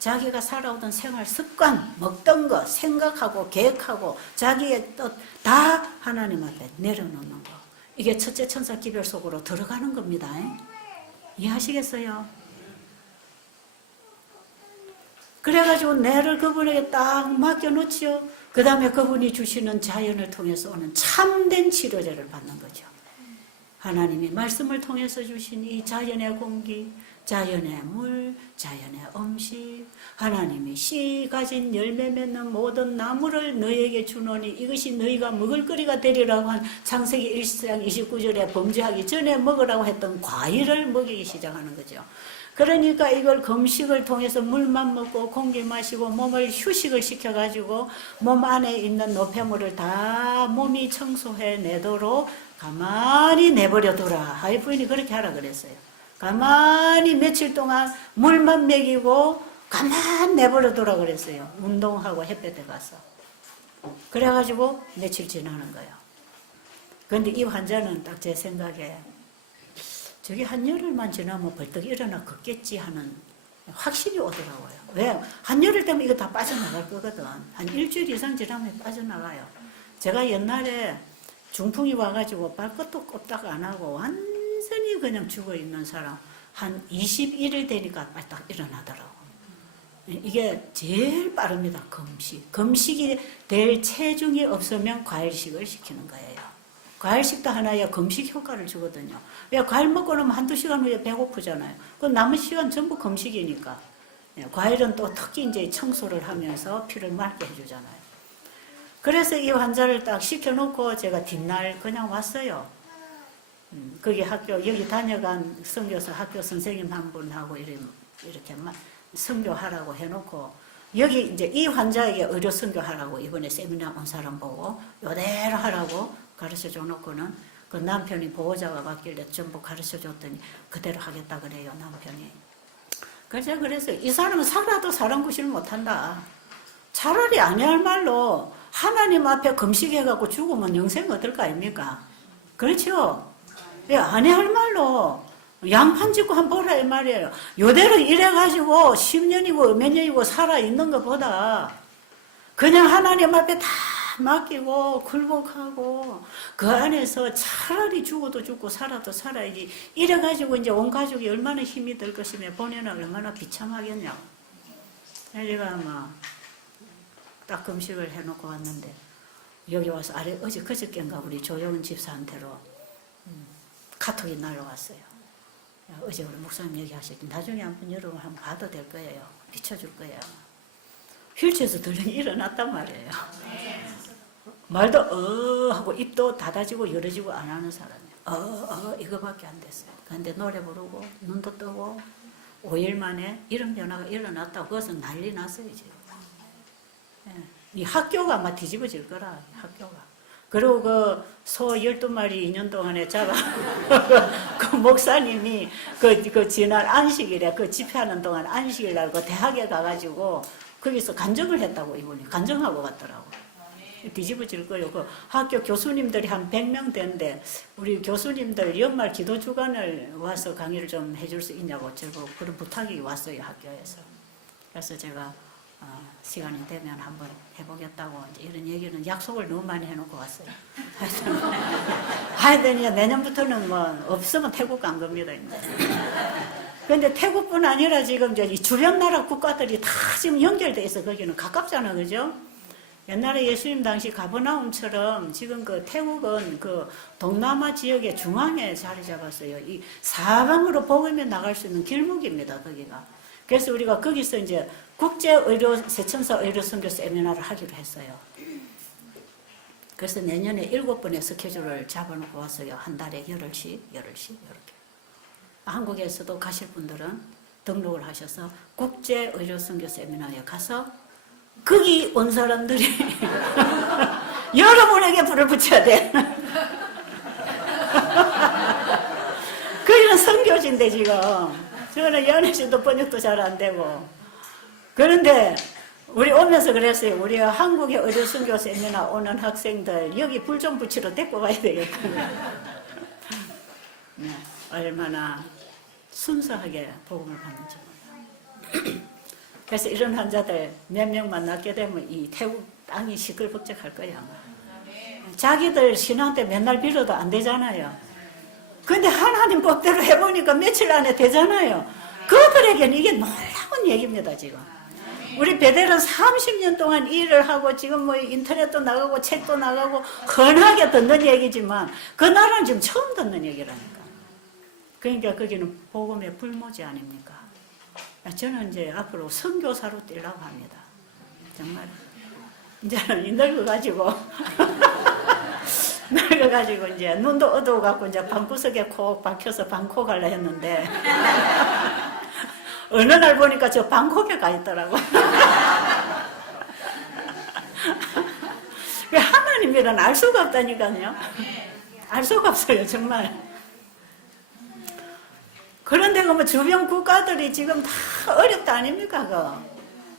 자기가 살아오던 생활 습관, 먹던 거, 생각하고 계획하고 자기의 뜻 다 하나님 앞에 내려놓는 거. 이게 첫째 천사 기별 속으로 들어가는 겁니다. 이해하시겠어요? 그래가지고 내를 그분에게 딱 맡겨놓지요. 그 다음에 그분이 주시는 자연을 통해서 오는 참된 치료제를 받는 거죠. 하나님이 말씀을 통해서 주신 이 자연의 공기, 자연의 물, 자연의 음식, 하나님이 씨 가진 열매 맺는 모든 나무를 너희에게 주노니 이것이 너희가 먹을거리가 되리라고 한 창세기 1장 29절에 범죄하기 전에 먹으라고 했던 과일을 먹이기 시작하는 거죠. 그러니까 이걸 금식을 통해서 물만 먹고 공기 마시고 몸을 휴식을 시켜가지고 몸 안에 있는 노폐물을 다 몸이 청소해 내도록 가만히 내버려둬라. 하이 부인이 그렇게 하라 그랬어요. 가만히 며칠 동안 물만 먹이고 가만히 내버려둬라 그랬어요. 운동하고 햇볕에 가서. 그래가지고 며칠 지나는 거예요. 그런데 이 환자는 딱 제 생각에 저기 한열흘만 지나면 벌떡 일어나 걷겠지 하는 확신이 오더라고요. 왜? 한열흘 되면 이거 다 빠져나갈 거거든. 한 일주일 이상 지나면 빠져나가요. 제가 옛날에 중풍이 와가지고 발끝도 꼼딱 안 하고 완전히 완전히 그냥 죽어 있는 사람 한 21일 되니까 딱 일어나더라고. 이게 제일 빠릅니다. 금식. 금식이 될 체중이 없으면 과일식을 시키는 거예요. 과일식도 하나의 금식 효과를 주거든요. 왜 과일 먹고 나면 한두 시간 후에 배고프잖아요. 그 남은 시간 전부 금식이니까. 과일은 또 특히 이제 청소를 하면서 피를 맑게 해주잖아요. 그래서 이 환자를 딱 시켜놓고 제가 뒷날 그냥 왔어요. 거기 여기 다녀간 선교사 학교 선생님 한 분하고 이렇게 선교하라고 해놓고, 여기 이제 이 환자에게 의료 선교하라고 이번에 세미나 온 사람 보고 요대로 하라고 가르쳐 줘놓고는 그 남편이 보호자가 받길래 전부 가르쳐 줬더니 그대로 하겠다 그래요, 남편이. 그래서 이 사람은 살아도 사람 구실 못한다. 차라리 아니 할 말로 하나님 앞에 금식해갖고 죽으면 영생 얻을 거 아닙니까? 그렇죠? 예, 아니 할 말로 양판 짓고 한번 보라 이 말이에요. 요대로 이래가지고 10년이고 몇 년이고 살아있는 것보다 그냥 하나님 앞에 다 맡기고 굴복하고 그 안에서 차라리 죽어도 죽고 살아도 살아야지. 이래가지고 이제 온 가족이 얼마나 힘이 들 것이며 본인은 얼마나 비참하겠냐고. 제가 딱 금식을 해놓고 왔는데 여기 와서 어제 그저께인가 우리 조영은 집사한테로 카톡이 날라왔어요. 어제 우리 목사님 얘기하셨지. 나중에 한번 여러분 한번 봐도 될 거예요. 비춰줄 거예요. 휠체어에서 들더니 일어났단 말이에요. 말도 하고 입도 닫아지고 열어지고 안 하는 사람이에요. 이거밖에 안 됐어요. 그런데 노래 부르고 눈도 뜨고 5일 만에 이런 변화가 일어났다고 그것은 난리 났어요 지금. 이 학교가 아마 뒤집어질 거라, 학교가. 그리고 그 소 12마리 2년 동안에 잡아 그 목사님이 그 지난 안식일에 그 집회하는 동안 안식일 날 그 대학에 가가지고 거기서 간증을 했다고 이분이 간증하고 갔더라고. 뒤집어질 거예요. 그 학교 교수님들이 한 100명 되는데 우리 교수님들 연말 기도 주간을 와서 강의를 좀 해줄 수 있냐고 저보고 그런 부탁이 왔어요, 학교에서. 그래서 제가 시간이 되면 한번 해보겠다고 이제 이런 얘기는 약속을 너무 많이 해놓고 왔어요. 하여튼 내년부터는 없으면 태국 간 겁니다. 그런데 태국뿐 아니라 지금 이제 이 주변 나라 국가들이 다 지금 연결돼 있어. 거기는 가깝잖아, 그죠? 옛날에 예수님 당시 가버나움처럼 지금 그 태국은 그 동남아 지역의 중앙에 자리 잡았어요. 이 사방으로 복음에 나갈 수 있는 길목입니다, 거기가. 그래서 우리가 거기서 이제 세천사 의료 선교 세미나를 하기로 했어요. 그래서 내년에 7번의 스케줄을 잡아놓고 왔어요. 한 달에 8시 이렇게. 한국에서도 가실 분들은 등록을 하셔서 국제 의료 선교 세미나에 가서 거기 온 사람들이 여러분에게 불을 붙여야 돼. 거기는 선교지인데 지금 저는 연애시도 번역도 잘 안 되고. 그런데 우리 오면서 그랬어요. 우리 한국의 의료 선교 세미나 오는 학생들 여기 불 좀 붙이러 데리고 가야 되겠다. 네, 얼마나 순수하게 복음을 받는지 몰라요. 그래서 이런 환자들 몇 명만 낫게 되면 이 태국 땅이 시끌벅적할 거야. 자기들 신앙 때 맨날 빌어도 안 되잖아요. 근데 하나님 법대로 해보니까 며칠 안에 되잖아요. 그들에게는 이게 놀라운 얘기입니다, 지금. 우리 베델은 30년 동안 일을 하고 지금 인터넷도 나가고 책도 나가고 흔하게 듣는 얘기지만 그 나라는 지금 처음 듣는 얘기라니까. 그러니까 거기는 복음의 불모지 아닙니까? 저는 이제 앞으로 선교사로 뛰려고 합니다. 정말. 이제는 늙어가지고 이제 눈도 어두워갖고 이제 방구석에 콕 박혀서 방콕 가려 했는데 어느 날 보니까 저 방콕에 가 있더라고. 하나님 일은 알 수가 없다니까요. 알 수가 없어요, 정말. 그런데 그 주변 국가들이 지금 다 어렵다 아닙니까?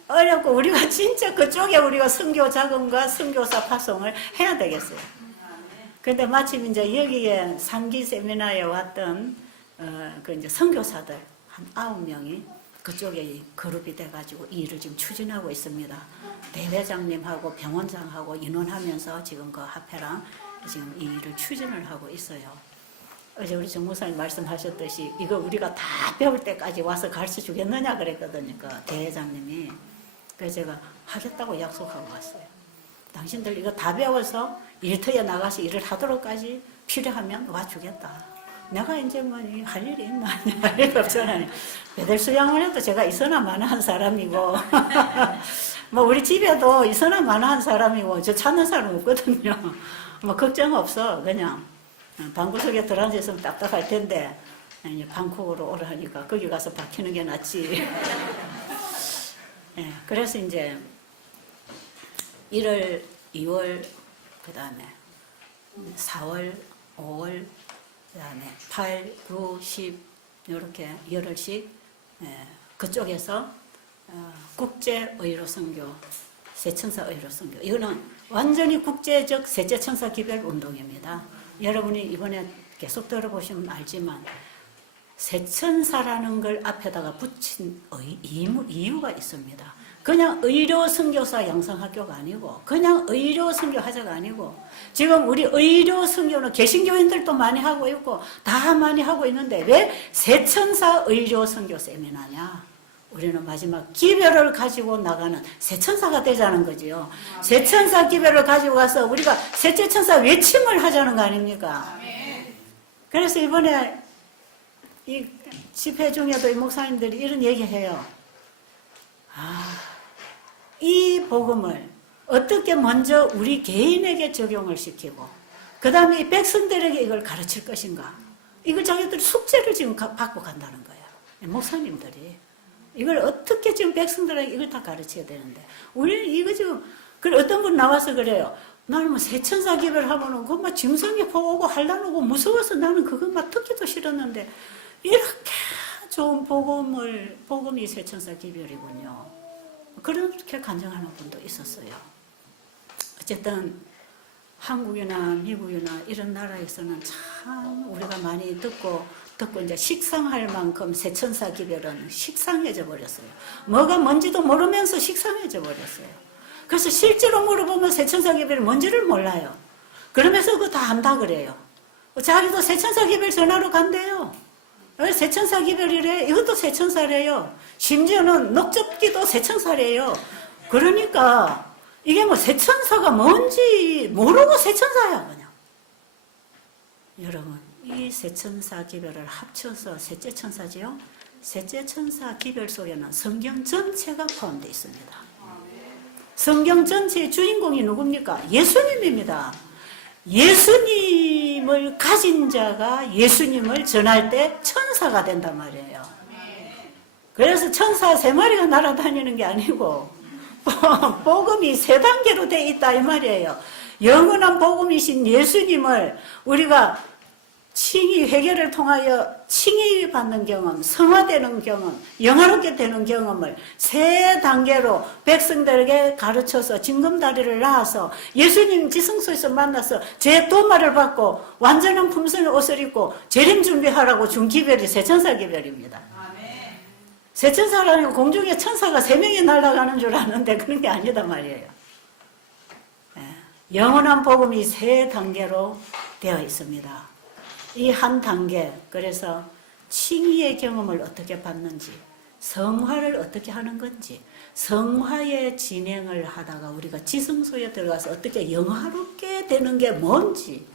어렵고 우리가 진짜 그쪽에 우리가 선교 자금과 선교사 파송을 해야 되겠어요. 근데 마침 이제 여기에 상기 세미나에 왔던 그 이제 선교사들 한 9명이 그쪽에 그룹이 돼가지고 이 일을 지금 추진하고 있습니다. 대회장님하고 병원장하고 인원하면서 지금 그 합회랑 지금 이 일을 추진을 하고 있어요. 어제 우리 정 목사님 말씀하셨듯이 이거 우리가 다 배울 때까지 와서 가르쳐 주겠느냐 그랬거든요. 그 대회장님이. 그래서 제가 하겠다고 약속하고 왔어요. 당신들 이거 다 배워서 일터에 나가서 일을 하도록까지 필요하면 와주겠다. 내가 이제 뭐 할 일이 있나? 할 일이 없잖아요. 배들 수양을 해도 제가 있으나 마나한 사람이고 뭐 우리 집에도 있으나 마나한 사람이고 저 찾는 사람 없거든요. 뭐 걱정 없어. 그냥 방구석에 들어앉아 있으면 답답할 텐데 이제 방콕으로 오라 하니까 거기 가서 박히는 게 낫지. 예, 그래서 이제 1월, 2월, 그 다음에 4월, 5월, 그 다음에 8, 9, 10 이렇게 열흘씩 그쪽에서 국제 의료 선교, 세천사 의료 선교. 이거는 완전히 국제적 셋째 천사 기별 운동입니다. 여러분이 이번에 계속 들어보시면 알지만 세천사라는 걸 앞에다가 붙인 이유가 있습니다. 그냥 의료 선교사 양성학교가 아니고 그냥 의료 선교하자가 아니고 지금 우리 의료 선교는 개신교인들도 많이 하고 있고 다 많이 하고 있는데 왜 세천사 의료 선교 세미나냐? 우리는 마지막 기별을 가지고 나가는 세천사가 되자는 거지요. 세천사 기별을 가지고 가서 우리가 셋째 천사 외침을 하자는 거 아닙니까? 그래서 이번에 이 집회 중에도 이 목사님들이 이런 얘기해요. 이 복음을 어떻게 먼저 우리 개인에게 적용을 시키고 그 다음에 이 백성들에게 이걸 가르칠 것인가. 이걸 자기들이 숙제를 지금 받고 간다는 거예요. 목사님들이. 이걸 어떻게 지금 백성들에게 이걸 다 가르쳐야 되는데 우리는 이거 지금 어떤 분 나와서 그래요. 나는 뭐 세천사 기별 하면은 그거 막 짐승이 보고 환란오고 무서워서 나는 그거 막 듣기도 싫었는데 이렇게 좋은 복음이 세천사 기별이군요. 그렇게 간증하는 분도 있었어요. 어쨌든 한국이나 미국이나 이런 나라에서는 참 우리가 많이 듣고 이제 식상할 만큼 세천사 기별은 식상해져 버렸어요. 뭐가 뭔지도 모르면서 식상해져 버렸어요. 그래서 실제로 물어보면 세천사 기별이 뭔지를 몰라요. 그러면서 그거 다 안다 그래요. 자기도 세천사 기별 전화로 간대요. 세천사 기별이래. 이것도 세천사래요. 심지어는 녹접기도 세천사래요. 그러니까 이게 뭐 세천사가 뭔지 모르고 세천사야 그냥. 여러분 이 세천사 기별을 합쳐서 셋째 천사지요. 셋째 천사 기별 속에는 성경 전체가 포함되어 있습니다. 성경 전체의 주인공이 누굽니까? 예수님입니다. 예수님을 가진 자가 예수님을 전할 때 천사가 된단 말이에요. 그래서 천사 3마리가 날아다니는 게 아니고 복음이 3단계로 돼 있다 이 말이에요. 영원한 복음이신 예수님을 우리가 칭의 회개를 통하여 칭의 받는 경험, 성화되는 경험, 영화롭게 되는 경험을 3단계로 백성들에게 가르쳐서 징검다리를 낳아서 예수님 지성소에서 만나서 제 도마를 받고 완전한 품성의 옷을 입고 재림 준비하라고 준 기별이 세천사 기별입니다. 세천사라는 공중에 천사가 3명이 날아가는 줄 아는데 그런 게 아니다 말이에요. 영원한 복음이 3단계로 되어 있습니다. 이 한 단계, 그래서 칭의의 경험을 어떻게 받는지, 성화를 어떻게 하는 건지, 성화의 진행을 하다가 우리가 지성소에 들어가서 어떻게 영화롭게 되는 게 뭔지,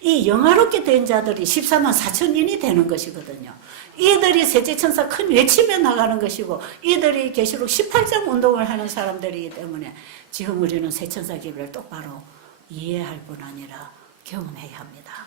이 영화롭게 된 자들이 14만 4천인이 되는 것이거든요. 이들이 셋째 천사 큰 외침에 나가는 것이고 이들이 계시록 18장 운동을 하는 사람들이기 때문에 지금 우리는 세천사 기별을 똑바로 이해할 뿐 아니라 경험해야 합니다.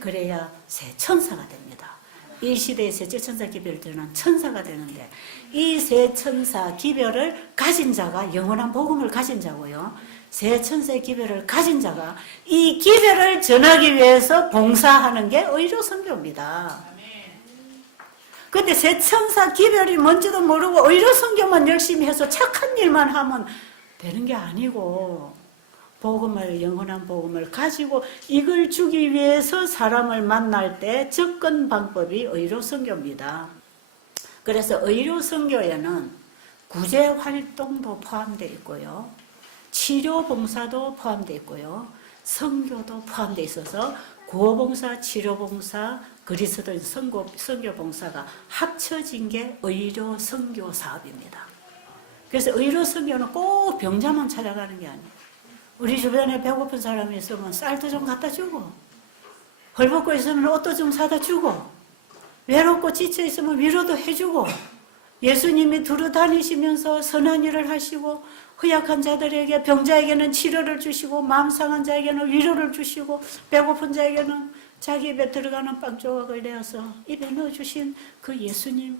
그래야 새 천사가 됩니다. 이 시대의 셋째 천사 기별들은 천사가 되는데 이 새 천사 기별을 가진 자가 영원한 복음을 가진 자고요. 새 천사의 기별을 가진 자가 이 기별을 전하기 위해서 봉사하는 게 의료 선교입니다. 근데 새 천사 기별이 뭔지도 모르고 의료 선교만 열심히 해서 착한 일만 하면 되는 게 아니고 복음을, 영원한 복음을 가지고 이걸 주기 위해서 사람을 만날 때 접근 방법이 의료 선교입니다. 그래서 의료 선교에는 구제 활동도 포함되어 있고요. 치료 봉사도 포함되어 있고요. 선교도 포함되어 있어서 구호봉사, 치료봉사, 그리스도인 선교봉사가 합쳐진 게 의료 선교 사업입니다. 그래서 의료 선교는 꼭 병자만 찾아가는 게 아니에요. 우리 주변에 배고픈 사람이 있으면 쌀도 좀 갖다 주고, 헐벗고 있으면 옷도 좀 사다 주고, 외롭고 지쳐 있으면 위로도 해주고, 예수님이 두루 다니시면서 선한 일을 하시고, 허약한 자들에게, 병자에게는 치료를 주시고, 마음 상한 자에게는 위로를 주시고, 배고픈 자에게는 자기 입에 들어가는 빵 조각을 내어서 입에 넣어주신 그 예수님,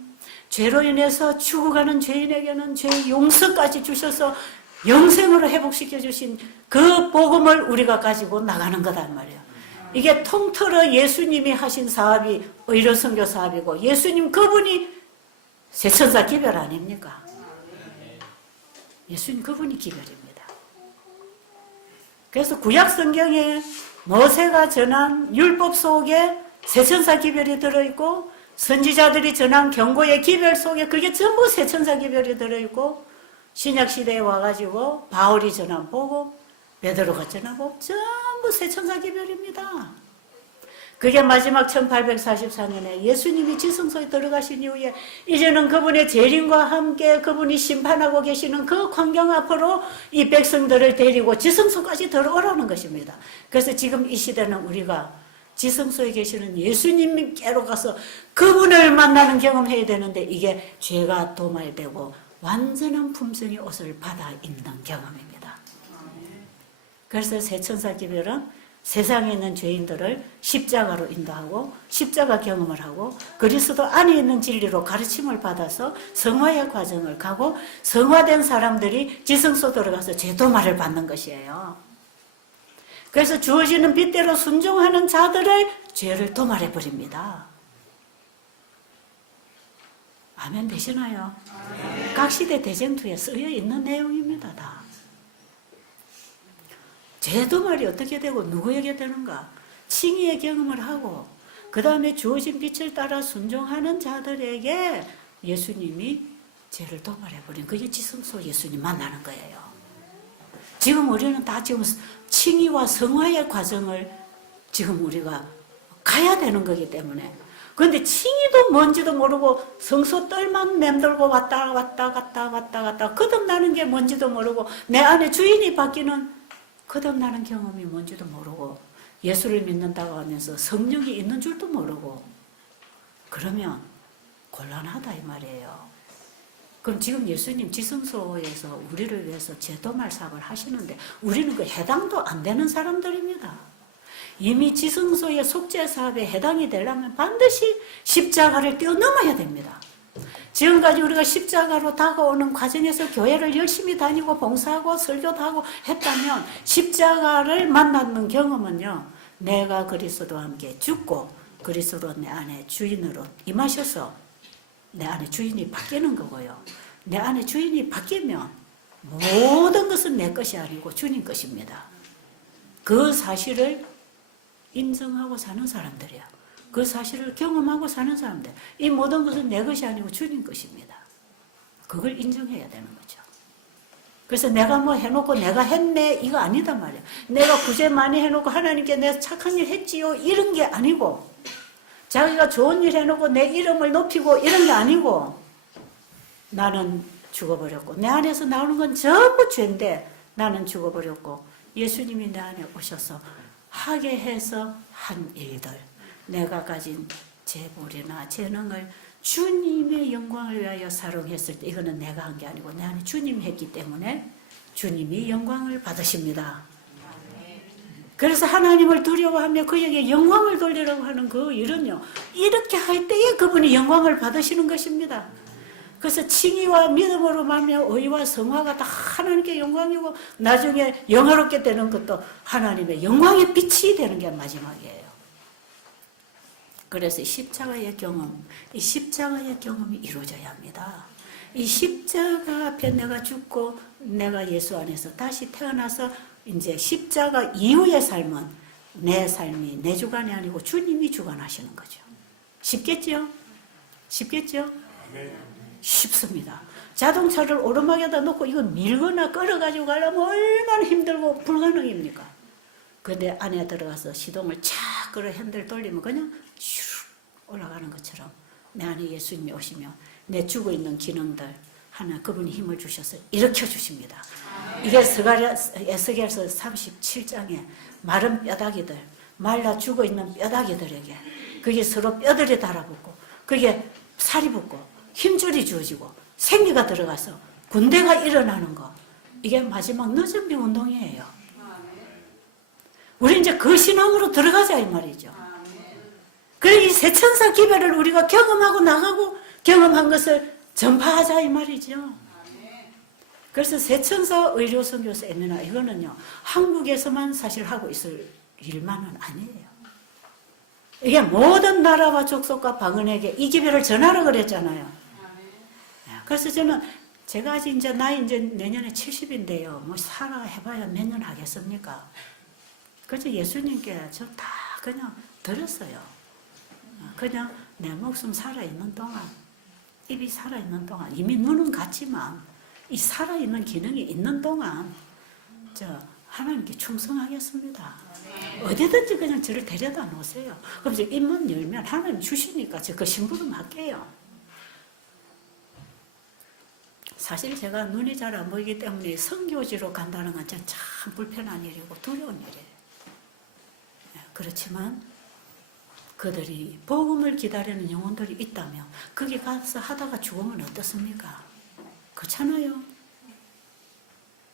죄로 인해서 죽어가는 죄인에게는 죄의 용서까지 주셔서 영생으로 회복시켜 주신 그 복음을 우리가 가지고 나가는 거단 말이에요. 이게 통틀어 예수님이 하신 사업이 의료 선교 사업이고, 예수님 그분이 세천사 기별 아닙니까? 예수님 그분이 기별입니다. 그래서 구약 성경에 모세가 전한 율법 속에 세천사 기별이 들어있고, 선지자들이 전한 경고의 기별 속에 그게 전부 세천사 기별이 들어있고, 신약시대에 와가지고 바울이 전한 복음, 베드로가 전한 복음 전부 세천사 기별입니다. 그게 마지막 1844년에 예수님이 지성소에 들어가신 이후에 이제는 그분의 재림과 함께 그분이 심판하고 계시는 그 광경 앞으로 이 백성들을 데리고 지성소까지 들어오라는 것입니다. 그래서 지금 이 시대는 우리가 지성소에 계시는 예수님께로 가서 그분을 만나는 경험해야 되는데, 이게 죄가 도말되고 완전한 품성의 옷을 받아 입는 경험입니다. 그래서 세천사 기별은 세상에 있는 죄인들을 십자가로 인도하고 십자가 경험을 하고 그리스도 안에 있는 진리로 가르침을 받아서 성화의 과정을 가고, 성화된 사람들이 지성소 들어가서 죄도말을 받는 것이에요. 그래서 주어지는 빚대로 순종하는 자들을 죄를 도말해 버립니다. 아멘 되시나요? 각 시대 대쟁투에 쓰여 있는 내용입니다. 다. 죄도말이 어떻게 되고 누구에게 되는가? 칭의의 경험을 하고 그 다음에 주어진 빛을 따라 순종하는 자들에게 예수님이 죄를 도말해버린, 그게 지성소 예수님 만나는 거예요. 지금 우리는 다 지금 칭의와 성화의 과정을 지금 우리가 가야 되는 거기 때문에, 그런데 칭의도 뭔지도 모르고 성소 뜰만 맴돌고 왔다 갔다 거듭나는 게 뭔지도 모르고, 내 안에 주인이 바뀌는 거듭나는 경험이 뭔지도 모르고, 예수를 믿는다고 하면서 성령이 있는 줄도 모르고, 그러면 곤란하다 이 말이에요. 그럼 지금 예수님 지성소에서 우리를 위해서 죄도말 사업을 하시는데 우리는 그 해당도 안 되는 사람들입니다. 이미 지성소의 속죄 사업에 해당이 되려면 반드시 십자가를 뛰어넘어야 됩니다. 지금까지 우리가 십자가로 다가오는 과정에서 교회를 열심히 다니고 봉사하고 설교도 하고 했다면, 십자가를 만나는 경험은요, 내가 그리스도와 함께 죽고 그리스도 내 안에 주인으로 임하셔서 내 안에 주인이 바뀌는 거고요. 내 안에 주인이 바뀌면 모든 것은 내 것이 아니고 주님 것입니다. 그 사실을 인정하고 사는 사람들이야. 그 사실을 경험하고 사는 사람들, 이 모든 것은 내 것이 아니고 주님 것입니다. 그걸 인정해야 되는 거죠. 그래서 내가 뭐 해놓고 내가 했네 이거 아니다 말이야. 내가 구제 많이 해놓고 하나님께 내가 착한 일 했지요 이런 게 아니고, 자기가 좋은 일 해놓고 내 이름을 높이고 이런 게 아니고, 나는 죽어버렸고 내 안에서 나오는 건 전부 죄인데 나는 죽어버렸고 예수님이 내 안에 오셔서 하게 해서 한 일들, 내가 가진 재물이나 재능을 주님의 영광을 위하여 사용했을 때, 이거는 내가 한 게 아니고 내 안에 주님이 했기 때문에 주님이 영광을 받으십니다. 그래서 하나님을 두려워하며 그에게 영광을 돌리라고 하는 그 일은요, 이렇게 할 때에 그분이 영광을 받으시는 것입니다. 그래서 칭의와 믿음으로 말하며 의와 성화가 다 하나님께 영광이고, 나중에 영화롭게 되는 것도 하나님의 영광의 빛이 되는 게 마지막이에요. 그래서 십자가의 경험, 이 십자가의 경험이 이루어져야 합니다. 이 십자가 앞에 내가 죽고 내가 예수 안에서 다시 태어나서 이제 십자가 이후의 삶은 내 삶이 내 주관이 아니고 주님이 주관하시는 거죠. 쉽겠죠? 쉽겠죠? 쉽습니다. 자동차를 오르막에다 놓고 이거 밀거나 끌어가지고 가려면 얼마나 힘들고 불가능입니까? 근데 안에 들어가서 시동을 착 끌어 핸들 돌리면 그냥 슉 올라가는 것처럼 내 안에 예수님이 오시며 내 죽어있는 기능들 하나 그분이 힘을 주셔서 일으켜 주십니다. 이게 에스겔서 37장에 마른 뼈다귀들, 말라 죽어있는 뼈다귀들에게 그게 서로 뼈들이 달아붙고 그게 살이 붙고 힘줄이 주어지고 생기가 들어가서 군대가 일어나는 거, 이게 마지막 늦은비 운동이에요. 우리 이제 그 신앙으로 들어가자 이 말이죠. 그래 이 새천사 기별을 우리가 경험하고 나가고 경험한 것을 전파하자 이 말이죠. 그래서 새천사 의료선교 세미나 이거는요 한국에서만 사실 하고 있을 일만은 아니에요. 이게 모든 나라와 족속과 방언에게 이 기별을 전하라 그랬잖아요. 그래서 제가 아직 이제 나이 이제 내년에 70인데요. 뭐 살아 해봐야 몇 년 하겠습니까? 그래서 예수님께 저 다 그냥 들었어요. 그냥 내 목숨 살아있는 동안, 입이 살아있는 동안, 이미 눈은 갔지만 이 살아있는 기능이 있는 동안 하나님께 충성하겠습니다. 어디든지 그냥 저를 데려다 놓으세요. 그럼 이제 입만 열면 하나님 주시니까 저 그 심부름 할게요. 사실 제가 눈이 잘 안 보이기 때문에 선교지로 간다는 건 참 불편한 일이고 두려운 일이에요. 그렇지만 그들이 복음을 기다리는 영혼들이 있다면 거기 가서 하다가 죽으면 어떻습니까? 그렇잖아요.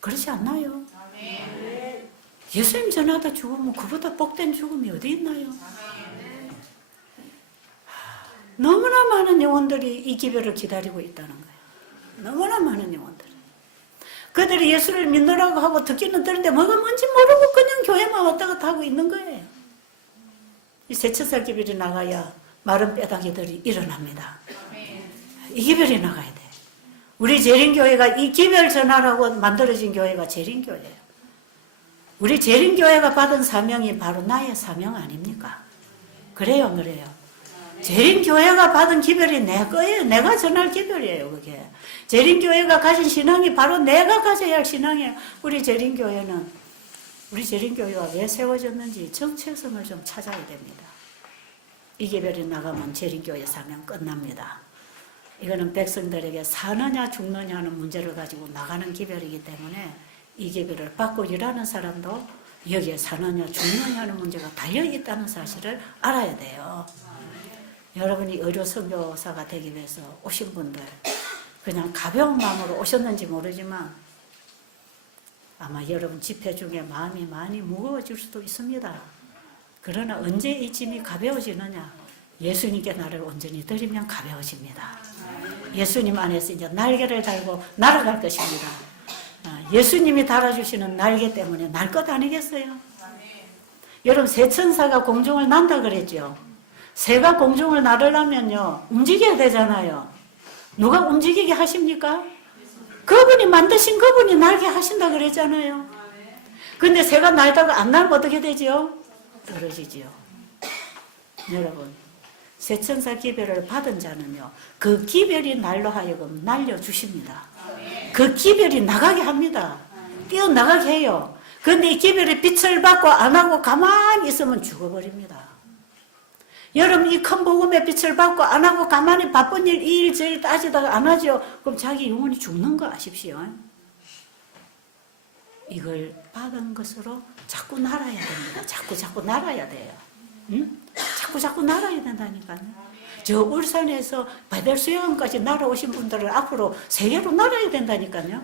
그렇지 않나요? 예수님 전하다 죽으면 그보다 복된 죽음이 어디 있나요? 너무나 많은 영혼들이 이 기별을 기다리고 있다는 거예요. 너무나 많은 영혼들. 그들이 예수를 믿노라고 하고 듣기는 듣는데 뭐가 뭔지 모르고 그냥 교회만 왔다 갔다 하고 있는 거예요. 이 새천사 기별이 나가야 마른 뼈다귀들이 일어납니다. 이 기별이 나가야 돼. 우리 재림교회가 이 기별 전하라고 만들어진 교회가 재림교회예요. 우리 재림교회가 받은 사명이 바로 나의 사명 아닙니까? 그래요, 그래요. 재림교회가 받은 기별이 내 거예요. 내가 전할 기별이에요, 그게. 재림교회가 가진 신앙이 바로 내가 가져야 할 신앙이에요. 우리 재림교회가 왜 세워졌는지 정체성을 좀 찾아야 됩니다. 이 기별이 나가면 재림교회 사명 끝납니다. 이거는 백성들에게 사느냐 죽느냐 하는 문제를 가지고 나가는 기별이기 때문에 이 기별을 받고 일하는 사람도 여기에 사느냐 죽느냐 하는 문제가 달려있다는 사실을 알아야 돼요. 여러분이 의료선교사가 되기 위해서 오신 분들 그냥 가벼운 마음으로 오셨는지 모르지만 아마 여러분 집회 중에 마음이 많이 무거워질 수도 있습니다. 그러나 언제 이 짐이 가벼워지느냐? 예수님께 나를 온전히 드리면 가벼워집니다. 예수님 안에서 이제 날개를 달고 날아갈 것입니다. 예수님이 달아주시는 날개 때문에 날 것 아니겠어요? 여러분 새천사가 공중을 난다 그랬죠. 새가 공중을 나르려면요 움직여야 되잖아요. 누가 움직이게 하십니까? 그분이 만드신 그분이 날게 하신다 그랬잖아요. 근데 새가 날다가 안 날면 어떻게 되죠? 떨어지죠. 여러분 새천사 기별을 받은 자는요 그 기별이 날로 하여금 날려주십니다. 그 기별이 나가게 합니다. 뛰어나가게 해요. 그런데 이 기별의 빛을 받고 안 하고 가만히 있으면 죽어버립니다. 여러분 이 큰 복음의 빛을 받고 안 하고 가만히 바쁜 일 이 일 저 일 따지다가 안 하죠. 그럼 자기 영혼이 죽는 거 아십시오. 이걸 받은 것으로 자꾸 날아야 됩니다. 자꾸 날아야 돼요. 응? 자꾸 날아야 된다니까요. 저 울산에서 베델수영까지 날아오신 분들은 앞으로 세계로 날아야 된다니까요.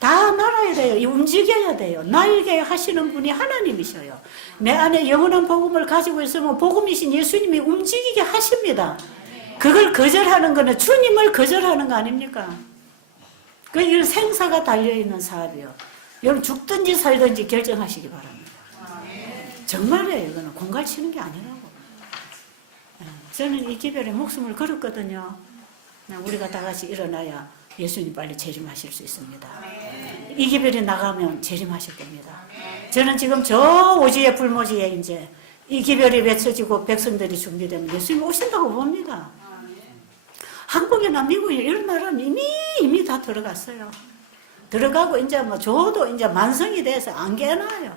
다 날아야 돼요. 움직여야 돼요. 날게 하시는 분이 하나님이셔요. 내 안에 영원한 복음을 가지고 있으면 복음이신 예수님이 움직이게 하십니다. 그걸 거절하는 거는 주님을 거절하는 거 아닙니까? 그 생사가 달려있는 사업이요. 여러분 죽든지 살든지 결정하시기 바랍니다. 정말이에요. 이거는 공갈 치는 게 아니라고. 저는 이 기별에 목숨을 걸었거든요. 우리가 다 같이 일어나야 예수님 빨리 재림하실 수 있습니다. 이 기별이 나가면 재림하실 겁니다. 저는 지금 저 오지의 불모지에 이제 이 기별이 외쳐지고 백성들이 준비되면 예수님 오신다고 봅니다. 한국이나 미국이나 이런 나라는 이미 다 들어갔어요. 들어가고 이제 뭐 저도 이제 만성이 돼서 안 깨나요.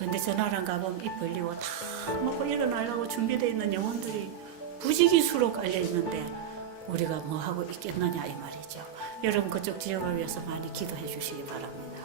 근데 전화랑 가보면 입 벌리고 다 먹고 일어나려고 준비되어 있는 영혼들이 부지기수로 깔려있는데 우리가 뭐 하고 있겠느냐 이 말이죠. 여러분 그쪽 지역을 위해서 많이 기도해 주시기 바랍니다.